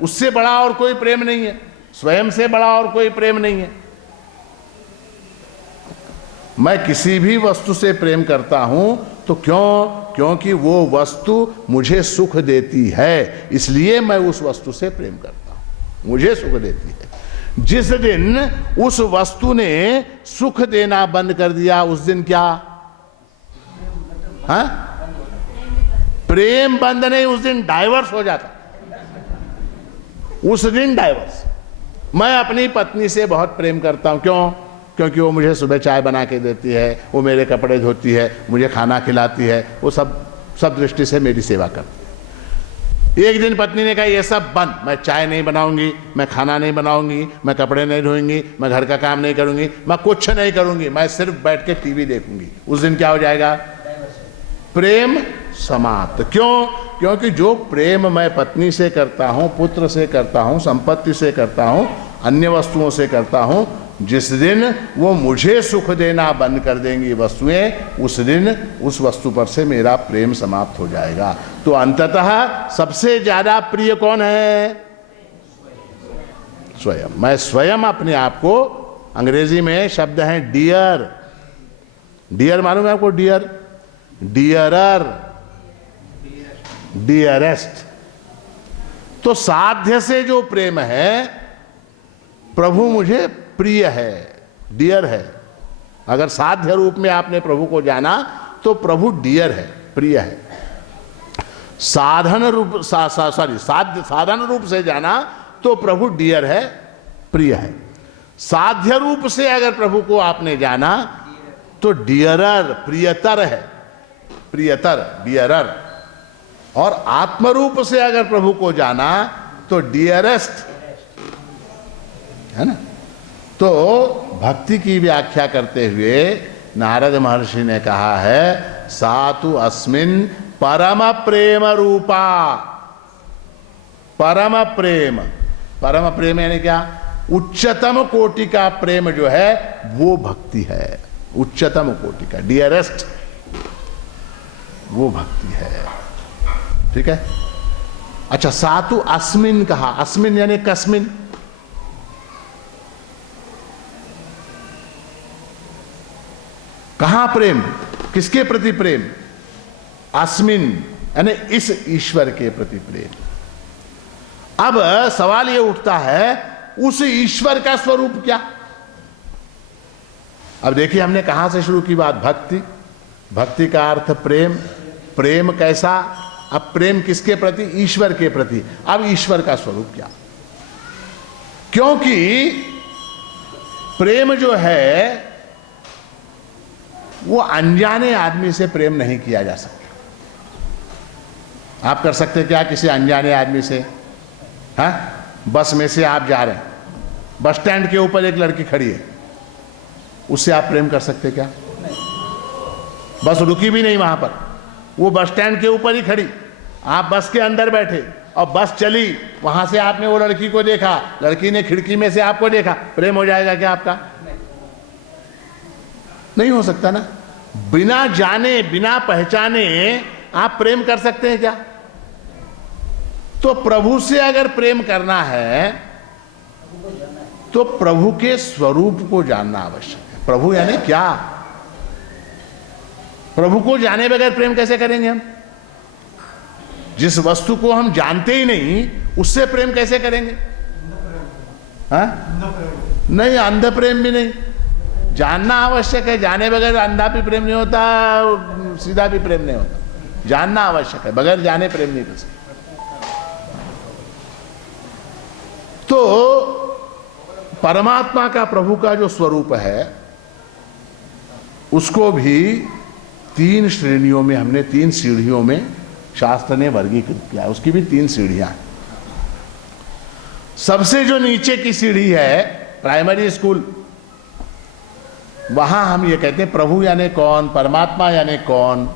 उससे बड़ा और कोई प्रेम नहीं है, स्वयं से बड़ा और कोई प्रेम नहीं है। मैं किसी भी वस्तु से प्रेम करता हूं तो क्योंकि वो वस्तु मुझे सुख देती है, इसलिए मैं उस वस्तु से प्रेम करता हूं, मुझे सुख देती है। जिस दिन उस वस्तु ने सुख देना बंद कर दिया, उस दिन क्या? हाँ? प्रेम बंद नहीं, उस दिन डाइवर्स हो जाता, उस दिन डाइवर्स। मैं अपनी पत्नी से बहुत प्रेम करता हूं, क्यों? क्योंकि वो मुझे सुबह चाय बना के देती है, वो मेरे कपड़े धोती है, मुझे खाना खिलाती है, वो सब दृष्टि से मेरी सेवा करती है। एक दिन पत्नी ने कहा ये सब बंद, मैं चाय नहीं बनाऊंगी, मैं खाना नहीं बनाऊंगी, मैं कपड़े नहीं धोऊंगी, मैं घर का काम नहीं करूंगी, मैं कुछ नहीं करूंगी, मैं सिर्फ बैठ के टीवी देखूंगी। उस दिन क्या हो जाएगा? प्रेम समाप्त। क्यों? क्योंकि जो प्रेम मैं पत्नी से करता हूं, पुत्र से करता हूं, संपत्ति से करता हूं, अन्य वस्तुओं से करता हूं, जिस दिन वो मुझे सुख देना बंद कर देंगी वस्तुएं, उस दिन उस वस्तु पर से मेरा प्रेम समाप्त हो जाएगा। तो अंततः सबसे ज्यादा प्रिय कौन है? स्वयं। मैं स्वयं अपने आप को, अंग्रेजी में शब्द है डियर। डियर मालूम है आपको? Dear, dearer, dearest. तो साध्य से जो प्रेम है, प्रभु मुझे प्रिय है, डियर है। अगर साध्य रूप में आपने प्रभु को जाना तो प्रभु डियर है, प्रिय है। साधन रूप साधन रूप से जाना तो प्रभु डियर है, प्रिय है। साध्य रूप से अगर प्रभु को आपने जाना तो डियरर, प्रियतर है, प्रियतर, डियरर। और आत्मरूप से अगर प्रभु को जाना तो डियरेस्ट, है ना? तो भक्ति की व्याख्या करते हुए नारद महर्षि ने कहा है, सातु अस्मिन परम प्रेम रूपा। परम प्रेम, परम प्रेम यानी क्या? उच्चतम कोटि का प्रेम जो है वो भक्ति है, उच्चतम कोटि का, डियरेस्ट, वो भक्ति है। ठीक है? अच्छा, सातु अस्मिन कहा, अस्मिन यानी कस्मिन? कहां प्रेम? किसके प्रति प्रेम? अस्मिन यानी इस ईश्वर के प्रति प्रेम। अब सवाल यह उठता है, उस ईश्वर का स्वरूप क्या? अब देखिए, हमने कहां से शुरू की बात? भक्ति। भक्ति का अर्थ प्रेम। प्रेम कैसा? अब प्रेम किसके प्रति? ईश्वर के प्रति। अब ईश्वर का स्वरूप क्या? क्योंकि प्रेम जो है वो अनजाने आदमी से प्रेम नहीं किया जा सकता। आप कर सकते क्या किसी अनजाने आदमी से? हाँ, बस में से आप जा रहे हैं, बस स्टैंड के ऊपर एक लड़की खड़ी है, उससे आप प्रेम कर सकते क्या? बस रुकी भी नहीं वहां पर, वो बस स्टैंड के ऊपर ही खड़ी, आप बस के अंदर बैठे और बस चली, वहां से आपने वो लड़की को देखा, लड़की ने खिड़की में से आपको देखा, प्रेम हो जाएगा क्या आपका? नहीं हो सकता ना। बिना जाने बिना पहचाने आप प्रेम कर सकते हैं क्या? तो प्रभु से अगर प्रेम करना है तो प्रभु के स्वरूप को जानना आवश्यक है। प्रभु यानी क्या? प्रभु को जाने बगैर प्रेम कैसे करेंगे हम? जिस वस्तु को हम जानते ही नहीं उससे प्रेम कैसे करेंगे? हाँ? नहीं, अंध प्रेम भी नहीं, जानना आवश्यक है। जाने बगैर अंधा भी प्रेम नहीं होता, सीधा भी प्रेम नहीं होता, जानना आवश्यक है। बगैर जाने प्रेम नहीं कर सकते। तो परमात्मा का, प्रभु का जो स्वरूप है उसको भी 3 श्रेणियों में, हमने 3 सीढ़ियों में शास्त्र ने वर्गीकृत किया। उसकी भी 3 सीढ़ियां हैं। सबसे जो नीचे की सीढ़ी है, प्राइमरी स्कूल, वहां हम ये कहते हैं प्रभु यानी कौन, परमात्मा यानी कौन?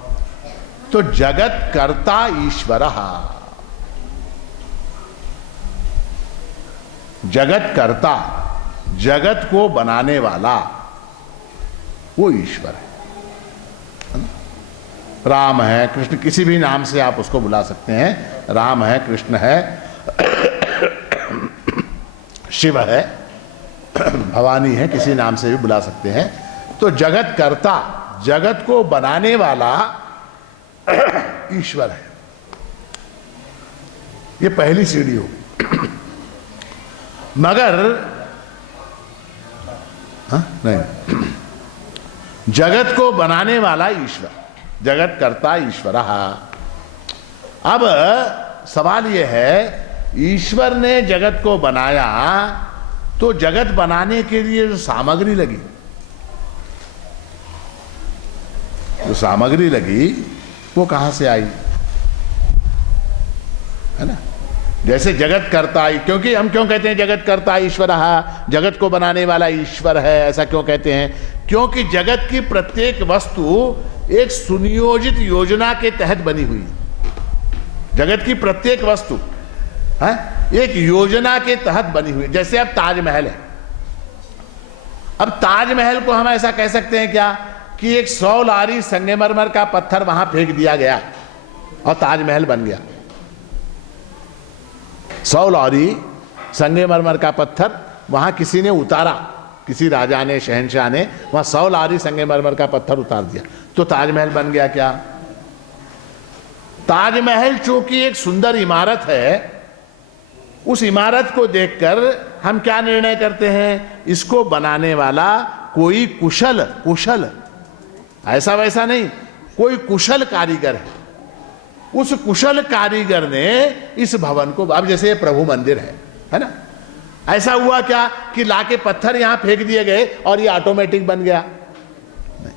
तो जगत कर्ता ईश्वरः, जगत कर्ता, जगत को बनाने वाला वो ईश्वर है। राम है, कृष्ण, किसी भी नाम से आप उसको बुला सकते हैं। राम है, कृष्ण है, शिव है, भवानी है, किसी नाम से भी बुला सकते हैं। तो जगत कर्ता, जगत को बनाने वाला ईश्वर है। ये पहली सीढ़ी हो। मगर नहीं, जगत को बनाने वाला ईश्वर, जगत कर्ता ईश्वर। अब सवाल यह है, ईश्वर ने जगत को बनाया तो जगत बनाने के लिए जो सामग्री लगी, जो सामग्री लगी वो कहां से आई? है ना? जैसे जगत कर्ता, क्योंकि हम क्यों कहते हैं जगत कर्ता ईश्वर, जगत को बनाने वाला ईश्वर है, ऐसा क्यों कहते हैं? क्योंकि जगत की प्रत्येक वस्तु एक सुनियोजित योजना के तहत बनी हुई है। जगत की प्रत्येक वस्तु है एक योजना के तहत बनी हुई। जैसे अब ताजमहल है, अब ताजमहल को हम ऐसा कह सकते हैं क्या कि एक 100 लारी संगमरमर का पत्थर वहां फेंक दिया गया और ताजमहल बन गया? 100 लारी संगमरमर का पत्थर वहां किसी ने उतारा, किसी राजा ने, शहंशाह ने वहां 100 लारी संगमरमर का पत्थर उतार दिया, तो ताजमहल बन गया क्या? ताजमहल चूंकि एक सुंदर इमारत है, उस इमारत को देखकर हम क्या निर्णय करते हैं? इसको बनाने वाला कोई कुशल, ऐसा वैसा नहीं, कोई कुशल कारीगर है। उस कुशल कारीगर ने इस भवन को, अब जैसे प्रभु मंदिर है ना, ऐसा हुआ क्या कि लाके पत्थर यहां फेंक दिए गए और ये ऑटोमेटिक बन गया? नहीं,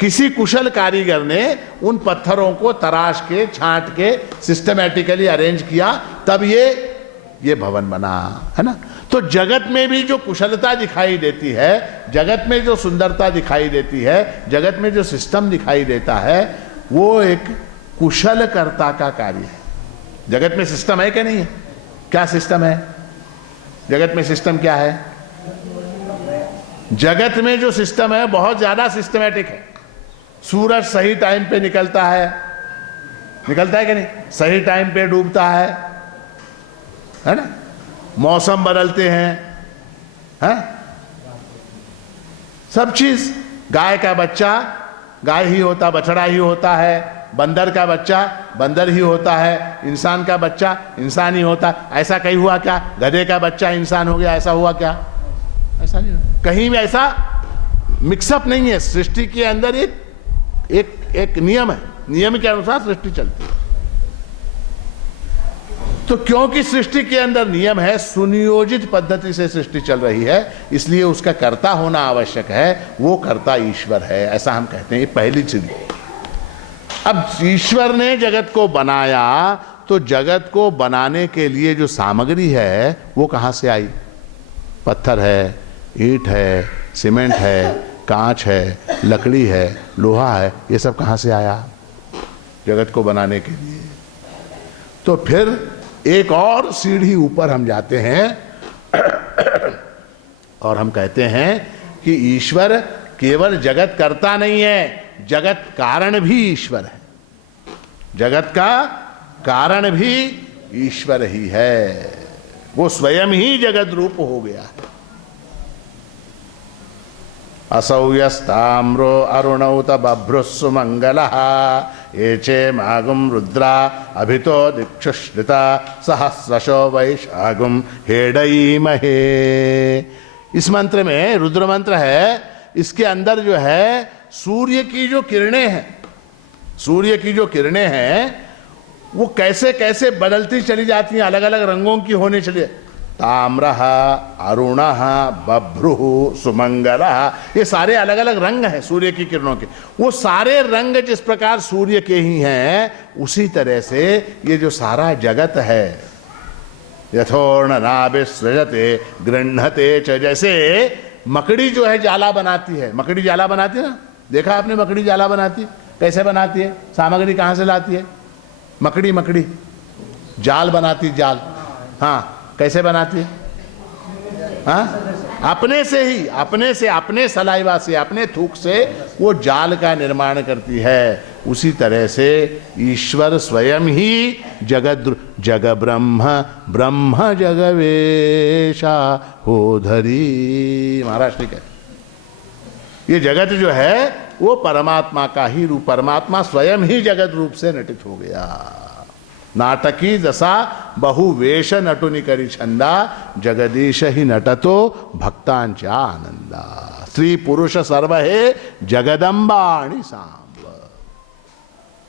किसी कुशल कारीगर ने उन पत्थरों को तराश के, छांट के, सिस्टमैटिकली अरेंज किया, तब ये भवन बना, है ना? तो जगत में भी जो कुशलता दिखाई देती है, जगत में जो सुंदरता दिखाई देती है, जगत में जो सिस्टम दिखाई देता है, वो एक कुशलकर्ता का कार्य है। जगत में सिस्टम है क्या? नहीं है? क्या सिस्टम है जगत में? सिस्टम क्या है? जगत में जो सिस्टम है बहुत ज्यादा सिस्टमैटिक है। सूरज सही टाइम पे निकलता है कि नहीं? सही टाइम पे डूबता है ना? मौसम बदलते हैं, सब चीज। गाय का बच्चा गाय ही होता, बछड़ा ही होता है, बंदर का बच्चा बंदर ही होता है, इंसान का बच्चा इंसान ही होता। ऐसा कहीं हुआ क्या? गधे का बच्चा इंसान हो गया, ऐसा हुआ क्या? ऐसा नहीं हुआ। कहीं भी ऐसा मिक्सअप नहीं है। सृष्टि के अंदर एक नियम है, नियम के अनुसार सृष्टि चलती है। तो क्योंकि सृष्टि के अंदर नियम है, सुनियोजित पद्धति से सृष्टि चल रही है, इसलिए उसका कर्ता होना आवश्यक है। वो कर्ता ईश्वर है, ऐसा हम कहते हैं। ये पहली चीज। अब ईश्वर ने जगत को बनाया, तो जगत को बनाने के लिए जो सामग्री है वो कहां से आई? पत्थर है, ईंट है, सीमेंट है, कांच है, लकड़ी है, लोहा है, ये सब कहां से आया जगत को बनाने के लिए? तो फिर एक और सीढ़ी ऊपर हम जाते हैं और हम कहते हैं कि ईश्वर केवल जगत करता नहीं है, जगत कारण भी ईश्वर है। जगत का कारण भी ईश्वर ही है, वो स्वयं ही जगत रूप हो गया है। असौ यस्ताम्रो अरुणौ तबभ्रुस्सु मंगलः एचे मागुम रुद्रा अभितो दिक्षुश्रिता सहस्रशो वैशागुम हेडईमहे। इस मंत्र में रुद्र मंत्र है, इसके अंदर जो है सूर्य की जो किरणें हैं, सूर्य की जो किरणें हैं वो कैसे कैसे बदलती चली जाती हैं, अलग अलग रंगों की होने चली। ताम्रः, अरुणः, बभ्रुः, सुमंगलः, ये सारे अलग अलग रंग हैं सूर्य की किरणों के। वो सारे रंग जिस प्रकार सूर्य के ही हैं, उसी तरह से ये जो सारा जगत है, यथोर्णनाभिसृजते गृह्णते च, जैसे मकड़ी जो है जाला बनाती है, मकड़ी जाला बनाती है ना, देखा आपने मकड़ी जाला बनाती? कैसे बनाती है? सामग्री कहां से लाती है? मकड़ी जाल बनाती, जाल। हाँ, कैसे बनाती है? हाँ, अपने से ही, अपने सलाइवा से, अपने थूक से वो जाल का निर्माण करती है। उसी तरह से ईश्वर स्वयं ही जग ब्रह्म जगवेशा हो धरी। महाराष्ट्र का ये जगत जो है वो परमात्मा का ही रूप, परमात्मा स्वयं ही जगत रूप से नटित हो गया। नाटकी दशा बहुवेश नटुनि करी छंदा जगदीश ही नटतो भक्तांचा आनंदा। स्त्री पुरुष सर्व है जगदम्बाणी सांब।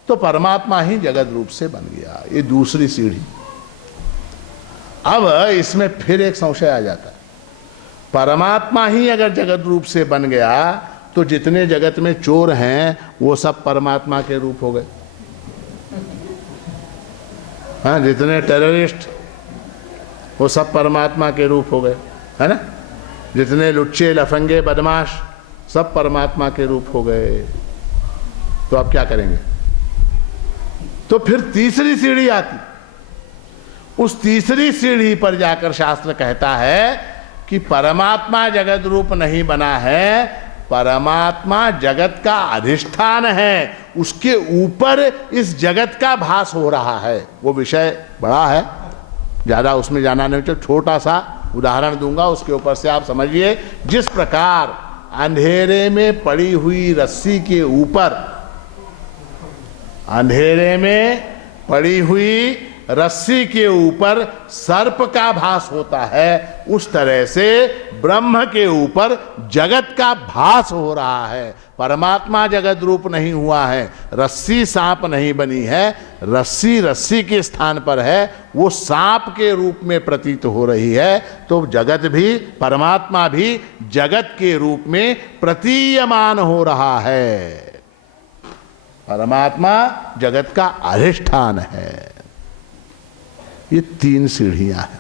तो परमात्मा ही जगत रूप से बन गया। ये दूसरी सीढ़ी। अब इसमें फिर एक संशय आ जाता है, परमात्मा ही अगर जगत रूप से बन गया तो जितने जगत में चोर हैं वो सब परमात्मा के रूप हो गए। हाँ, जितने टेररिस्ट वो सब परमात्मा के रूप हो गए, है ना? जितने लुच्चे लफंगे बदमाश सब परमात्मा के रूप हो गए। तो अब क्या करेंगे? तो फिर तीसरी सीढ़ी आती। उस तीसरी सीढ़ी पर जाकर शास्त्र कहता है कि परमात्मा जगत रूप नहीं बना है, परमात्मा जगत का अधिष्ठान है, उसके ऊपर इस जगत का भास हो रहा है। वो विषय बड़ा है, ज्यादा उसमें जाना नहीं चाहिए। छोटा सा उदाहरण दूंगा, उसके ऊपर से आप समझिए। जिस प्रकार अंधेरे में पड़ी हुई रस्सी के ऊपर, अंधेरे में पड़ी हुई रस्सी के ऊपर सर्प का भास होता है, उस तरह से ब्रह्म के ऊपर जगत का भास हो रहा है। परमात्मा जगत रूप नहीं हुआ है, रस्सी सांप नहीं बनी है, रस्सी रस्सी के स्थान पर है, वो सांप के रूप में प्रतीत हो रही है। तो जगत भी, परमात्मा भी जगत के रूप में प्रतीयमान हो रहा है। परमात्मा जगत का अधिष्ठान है। ये तीन सीढ़ियां हैं।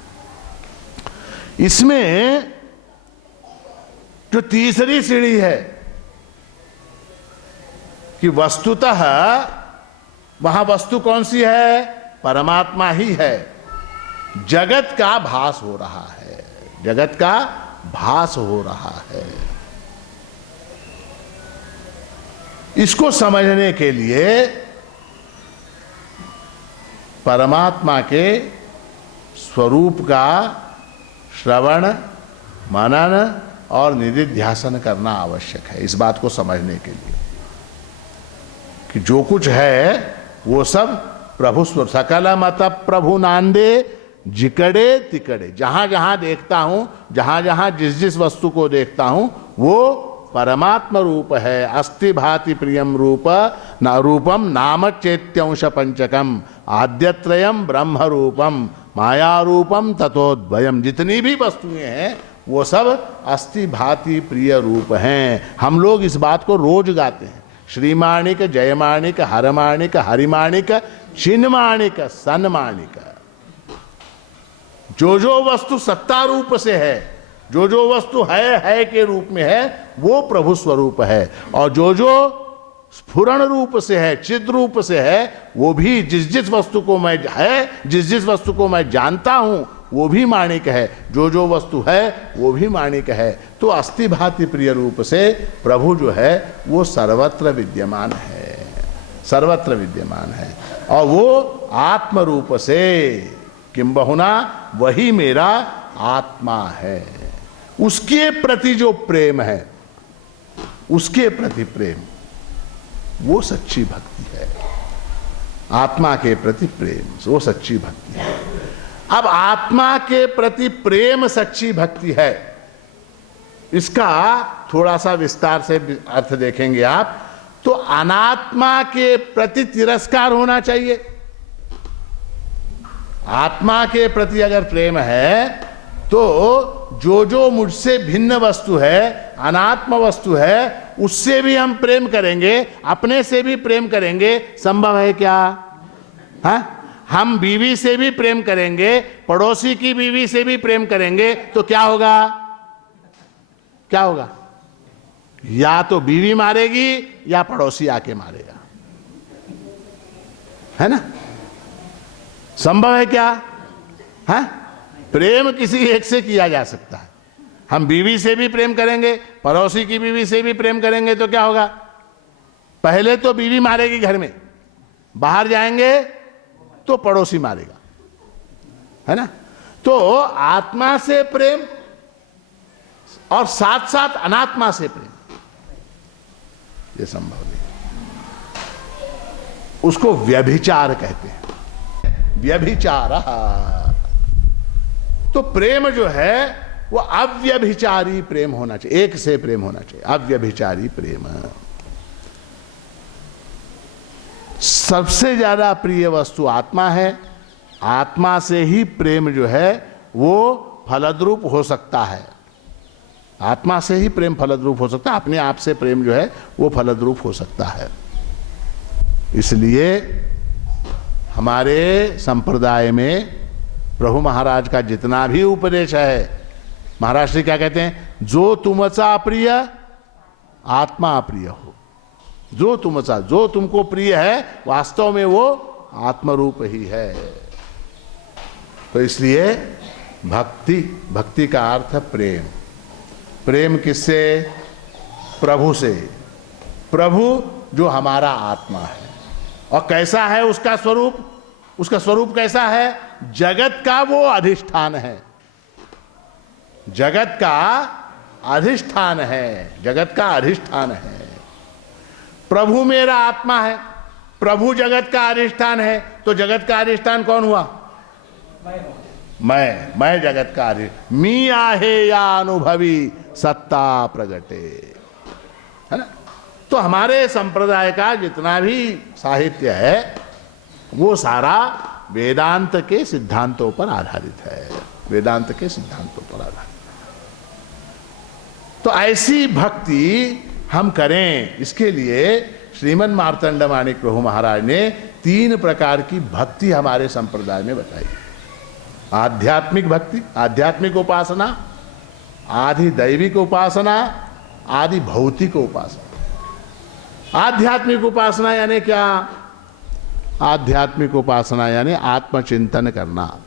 इसमें जो तीसरी सीढ़ी है कि वस्तुतः वहां वस्तु कौन सी है? परमात्मा ही है। जगत का भास हो रहा है, जगत का भास हो रहा है। इसको समझने के लिए परमात्मा के स्वरूप का श्रवण, मनन और निधिध्यासन करना आवश्यक है। इस बात को समझने के लिए कि जो कुछ है वो सब प्रभु स्वरूप। सकल मत प्रभु नांदे जिकड़े तिकड़े। जहां जहां देखता हूं, जहां जहां जिस जिस वस्तु को देखता हूं, वो परमात्मा रूप है। अस्ति भाति प्रियम रूप न रूपम नाम चेत्यांश पंचकम आद्यत्रयम ब्रह्म रूपम माया रूपम ततोद्भयम। जितनी भी वस्तुएं हैं वो सब अस्थि भांति प्रिय रूप हैं। हम लोग इस बात को रोज गाते हैं, श्रीमाणिक, जयमाणिक, हरमाणिक, हरिमाणिक, चिन्माणिक, सन्माणिक। जो जो वस्तु सत्ता रूप से है, जो जो वस्तु है के रूप में है, वो प्रभु स्वरूप है। और जो जो स्फुरण रूप से है, चिद रूप से है, वो भी जिस जिस वस्तु को मैं जिस जिस वस्तु को मैं जानता हूं वो भी माणिक है। जो जो वस्तु है वो भी माणिक है। तो अस्थि भांति प्रिय रूप से प्रभु जो है वो सर्वत्र विद्यमान है, सर्वत्र विद्यमान है। और वो आत्म रूप से किंबहुना वही मेरा आत्मा है। उसके प्रति जो प्रेम है, उसके प्रति प्रेम, वो सच्ची भक्ति है। आत्मा के प्रति प्रेम, वो सच्ची भक्ति है। अब आत्मा के प्रति प्रेम सच्ची भक्ति है, इसका थोड़ा सा विस्तार से अर्थ देखेंगे आप। तो अनात्मा के प्रति तिरस्कार होना चाहिए। आत्मा के प्रति अगर प्रेम है तो जो जो मुझसे भिन्न वस्तु है, अनात्म वस्तु है, उससे भी हम प्रेम करेंगे, अपने से भी प्रेम करेंगे। संभव है क्या? हाँ? हम बीवी से भी प्रेम करेंगे, पड़ोसी की बीवी से भी प्रेम करेंगे, तो क्या होगा? क्या होगा? या तो बीवी मारेगी या पड़ोसी आके मारेगा, है ना? संभव है क्या? है? प्रेम किसी एक से किया जा सकता है। हम बीवी से भी प्रेम करेंगे, पड़ोसी की बीवी से भी प्रेम करेंगे, तो क्या होगा? पहले तो बीवी मारेगी घर में, बाहर जाएंगे तो पड़ोसी मारेगा, है ना? तो आत्मा से प्रेम और साथ साथ अनात्मा से प्रेम, ये संभव नहीं। उसको व्यभिचार कहते हैं, व्यभिचार। तो प्रेम जो है वो अव्यभिचारी प्रेम होना चाहिए, एक से प्रेम होना चाहिए, अव्यभिचारी प्रेम। सबसे ज्यादा प्रिय वस्तु आत्मा है। आत्मा से ही प्रेम जो है वो फलद्रूप हो सकता है। आत्मा से ही प्रेम फलद्रूप हो सकता है, अपने आप से प्रेम जो है वो फलद्रूप हो सकता है। इसलिए हमारे संप्रदाय में प्रभु महाराज का जितना भी उपदेश है, महाराज श्री क्या कहते हैं? जो तुमचा प्रिय आत्मा अप्रिय हो। जो तुमचा, जो तुमको प्रिय है, वास्तव में वो आत्मरूप ही है। तो इसलिए भक्ति, भक्ति का अर्थ प्रेम। प्रेम किससे? प्रभु से। प्रभु जो हमारा आत्मा है। और कैसा है उसका स्वरूप? उसका स्वरूप कैसा है? जगत का वो अधिष्ठान है, जगत का अधिष्ठान है, जगत का अधिष्ठान है। प्रभु मेरा आत्मा है, प्रभु जगत का अधिष्ठान है, तो जगत का अधिष्ठान कौन हुआ? मैं जगत का अधिष्ठान। मी आहे या अनुभवी सत्ता प्रगटे, है ना? तो हमारे संप्रदाय का जितना भी साहित्य है वो सारा वेदांत के सिद्धांतों पर आधारित है, वेदांत के सिद्धांतों पर आधारित। तो ऐसी भक्ति हम करें, इसके लिए श्रीमन मार्तंड माणिक प्रभु महाराज ने 3 प्रकार की भक्ति हमारे संप्रदाय में बताई। आध्यात्मिक भक्ति, आध्यात्मिक उपासना, आदि दैविक उपासना, आदि भौतिक उपासना। आध्यात्मिक उपासना यानी क्या? आध्यात्मिक उपासना यानी आत्मचिंतन करना,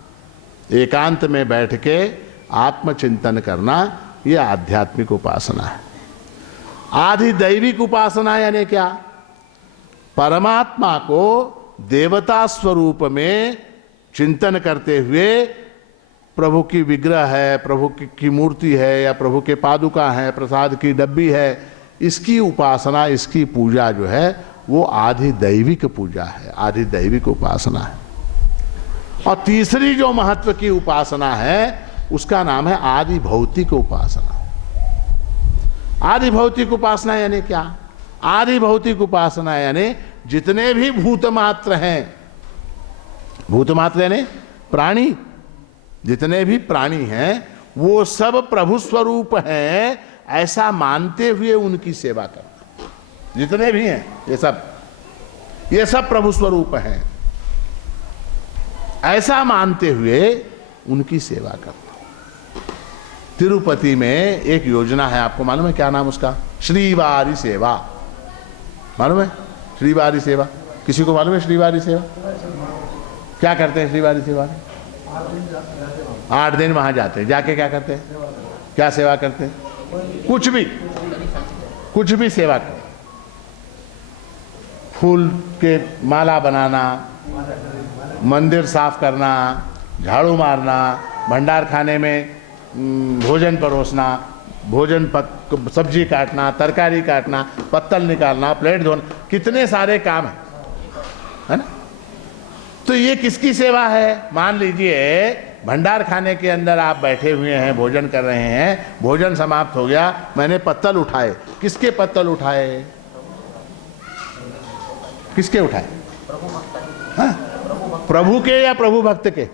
एकांत में बैठ के आत्मचिंतन करना, यह आध्यात्मिक उपासना है। आदि दैविक उपासना यानी क्या? परमात्मा को देवता स्वरूप में चिंतन करते हुए, प्रभु की विग्रह है, प्रभु की मूर्ति है, या प्रभु के पादुका है, प्रसाद की डब्बी है, इसकी उपासना, इसकी पूजा जो है वो आदि दैविक पूजा है, आदि दैविक उपासना है। और तीसरी जो महत्व की उपासना है उसका नाम है आदि भौतिक उपासना। आदि भौतिक उपासना यानी क्या? आदि भौतिक उपासना यानी जितने भी भूतमात्र हैं, भूतमात्र यानी प्राणी, जितने भी प्राणी हैं वो सब प्रभु स्वरूप हैं, ऐसा मानते हुए उनकी सेवा करना। जितने भी हैं ये सब प्रभु स्वरूप हैं, ऐसा मानते हुए उनकी सेवा करना। तिरुपति में एक योजना है, आपको मालूम है क्या नाम उसका? श्रीवारी सेवा। मालूम है श्रीवारी सेवा? किसी को मालूम है श्रीवारी सेवा? क्या करते हैं श्रीवारी सेवा में? 8 दिन वहां जाते हैं, जाके क्या करते हैं? क्या सेवा करते हैं? कुछ भी सेवा करते। फूल के माला बनाना, मंदिर साफ करना, झाड़ू मारना, भंडार खाने में भोजन परोसना, सब्जी काटना, तरकारी काटना, पत्तल निकालना, प्लेट धोना, कितने सारे काम है ना? तो ये किसकी सेवा है? मान लीजिए भंडार खाने के अंदर आप बैठे हुए हैं, भोजन कर रहे हैं, भोजन समाप्त हो गया, मैंने पत्तल उठाए। किसके पत्तल उठाए? किसके उठाए? हाँ? प्रभु के या प्रभु भक्त के?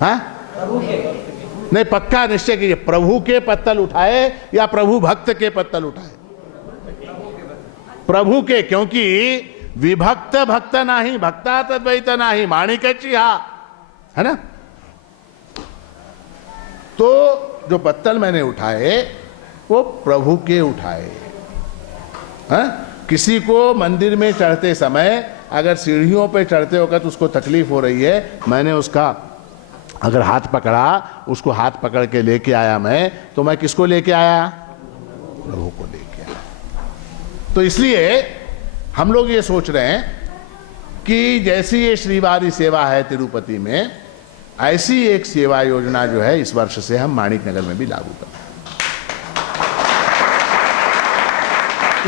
हाँ? नहीं, पक्का निश्चय कीजिए, प्रभु के पत्तल उठाए या प्रभु भक्त के पत्तल उठाए? प्रभु के, क्योंकि विभक्त भक्त नाही, भक्ता तद्वैत नाही, माणिकची हा, है ना? तो जो पत्तल मैंने उठाए वो प्रभु के उठाए। हाँ? किसी को मंदिर में चढ़ते समय अगर सीढ़ियों पे चढ़ते वक्त उसको तकलीफ हो रही है, मैंने उसका अगर हाथ पकड़ा, उसको हाथ पकड़ के लेके आया मैं, तो मैं किसको लेके आया? प्रभु को लेके आया। तो इसलिए हम लोग ये सोच रहे हैं कि जैसी ये श्रीवारी सेवा है तिरुपति में, ऐसी एक सेवा योजना जो है इस वर्ष से हम माणिक नगर में भी लागू करें।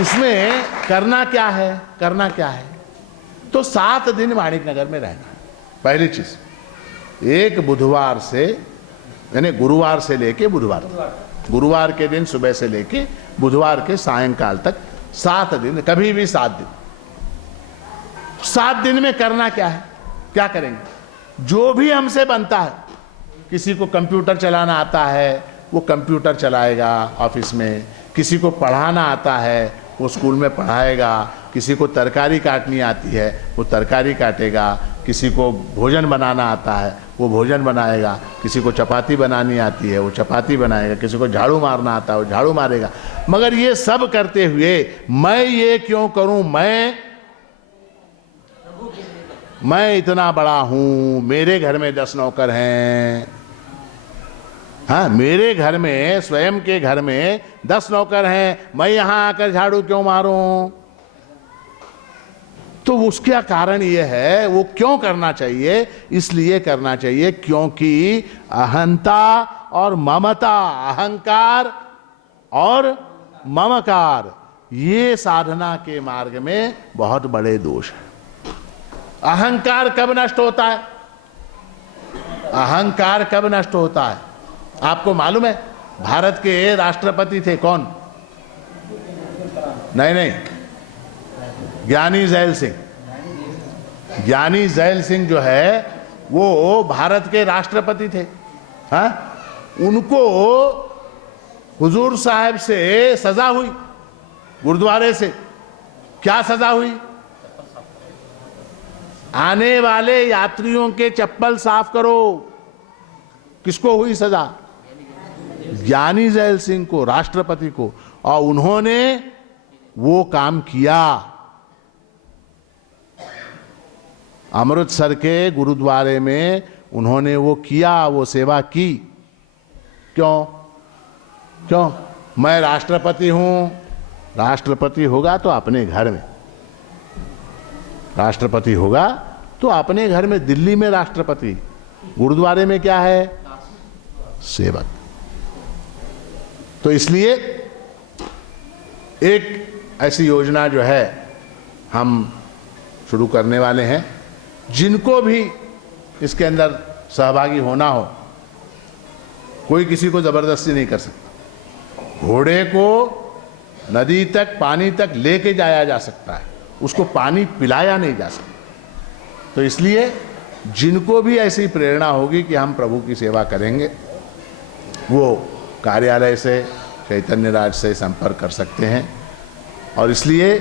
उसमें करना क्या है? तो 7 दिन माणिक नगर में रहना। पहली चीज, एक बुधवार से, यानी गुरुवार से लेके बुधवार, गुरुवार के दिन सुबह से लेके बुधवार के सायंकाल तक 7 दिन, कभी भी 7 दिन। 7 दिन में करना क्या है? क्या करेंगे? जो भी हमसे बनता है, किसी को कंप्यूटर चलाना आता है वो कंप्यूटर चलाएगा ऑफिस में, किसी को पढ़ाना आता है वो स्कूल में पढ़ाएगा, किसी को तरकारी काटनी आती है वो तरकारी काटेगा, किसी को भोजन बनाना आता है वो भोजन बनाएगा, किसी को चपाती बनानी आती है वो चपाती बनाएगा, किसी को झाड़ू मारना आता है वो झाड़ू मारेगा। मगर ये सब करते हुए मैं ये क्यों करूं? मैं इतना बड़ा हूं, मेरे घर में 10 नौकर हैं। हाँ, मेरे घर में, स्वयं के घर में 10 नौकर हैं, मैं यहां आकर झाड़ू क्यों मारूं? तो उसका कारण यह है, वो क्यों करना चाहिए? इसलिए करना चाहिए क्योंकि अहंता और ममता, अहंकार और ममकार, ये साधना के मार्ग में बहुत बड़े दोष हैं। अहंकार कब नष्ट होता है? अहंकार कब नष्ट होता है? आपको मालूम है भारत के राष्ट्रपति थे कौन? नहीं, ज्ञानी जैल सिंह। ज्ञानी जैल सिंह जो है वो भारत के राष्ट्रपति थे। हाँ? उनको हुजूर साहब से सजा हुई, गुरुद्वारे से। क्या सजा हुई? आने वाले यात्रियों के चप्पल साफ करो। किसको हुई सजा? ज्ञानी जैल सिंह को, राष्ट्रपति को। और उन्होंने वो काम किया। अमृतसर के गुरुद्वारे में उन्होंने वो किया, वो सेवा की। क्यों? मैं राष्ट्रपति हूं। राष्ट्रपति होगा तो अपने घर में, राष्ट्रपति होगा तो अपने घर में। दिल्ली में राष्ट्रपति, गुरुद्वारे में क्या है? सेवक। तो इसलिए एक ऐसी योजना जो है हम शुरू करने वाले हैं। जिनको भी इसके अंदर सहभागी होना हो, कोई किसी को जबरदस्ती नहीं कर सकता। घोड़े को नदी तक, पानी तक लेके जाया जा सकता है, उसको पानी पिलाया नहीं जा सकता। तो इसलिए जिनको भी ऐसी प्रेरणा होगी कि हम प्रभु की सेवा करेंगे, वो कार्यालय से, चैतन्य राज से संपर्क कर सकते हैं। और इसलिए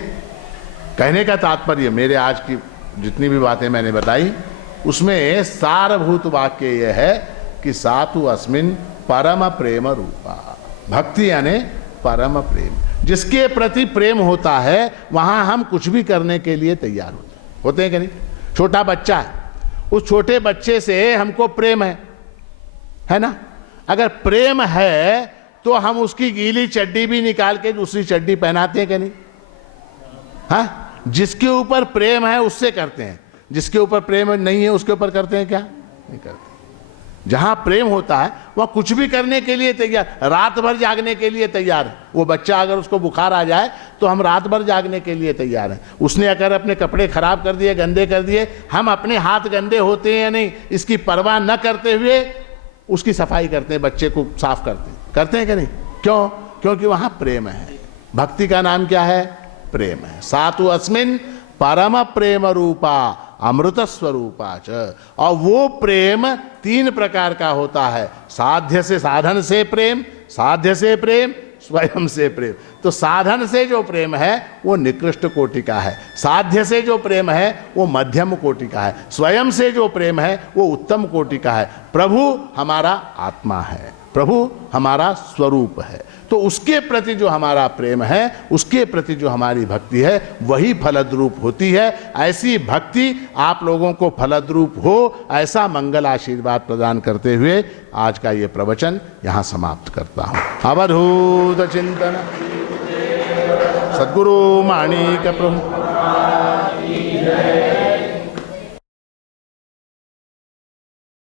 कहने का तात्पर्य, मेरे आज की जितनी भी बातें मैंने बताई उसमें सारभूत वाक्य यह है कि सातु अस्मिन परम प्रेम रूपा। भक्ति यानी परम प्रेम, जिसके प्रति प्रेम होता है वहां हम कुछ भी करने के लिए तैयार होते हैं कि नहीं। छोटा बच्चा है, उस छोटे बच्चे से हमको प्रेम है ना। अगर प्रेम है तो हम उसकी गीली चड्डी भी निकाल के दूसरी चड्डी पहनाते हैं कि नहीं। हाँ, जिसके ऊपर प्रेम है उससे करते हैं, जिसके ऊपर प्रेम नहीं है उसके ऊपर करते हैं क्या? नहीं करते। जहां प्रेम होता है वह कुछ भी करने के लिए तैयार, रात भर जागने के लिए तैयार है। वो बच्चा अगर उसको बुखार आ जाए तो हम रात भर जागने के लिए तैयार हैं। उसने अगर अपने कपड़े खराब कर दिए, गंदे कर दिए, हम अपने हाथ गंदे होते हैं या नहीं इसकी परवाह न करते हुए उसकी सफाई करते हैं, बच्चे को साफ करते हैं कि नहीं। क्यों? क्योंकि वहां प्रेम है। भक्ति का नाम क्या है? प्रेम है। सातु अस्मिन परम प्रेम रूपा अमृत स्वरूपा च। और वो प्रेम 3 प्रकार का होता है। साध्य से, साधन से प्रेम, साध्य से प्रेम, स्वयं से प्रेम। तो साधन से जो प्रेम है वो निकृष्ट कोटि का है, साध्य से जो प्रेम है वो मध्यम कोटि का है, स्वयं से जो प्रेम है वो उत्तम कोटि का है। प्रभु हमारा आत्मा है, प्रभु हमारा स्वरूप है। तो उसके प्रति जो हमारा प्रेम है, उसके प्रति जो हमारी भक्ति है, वही फलद्रूप होती है। ऐसी भक्ति आप लोगों को फलद्रूप हो, ऐसा मंगल आशीर्वाद प्रदान करते हुए आज का ये प्रवचन यहाँ समाप्त करता हूँ। अवधूत चिंतन सद्गुरु माणिक प्रभु।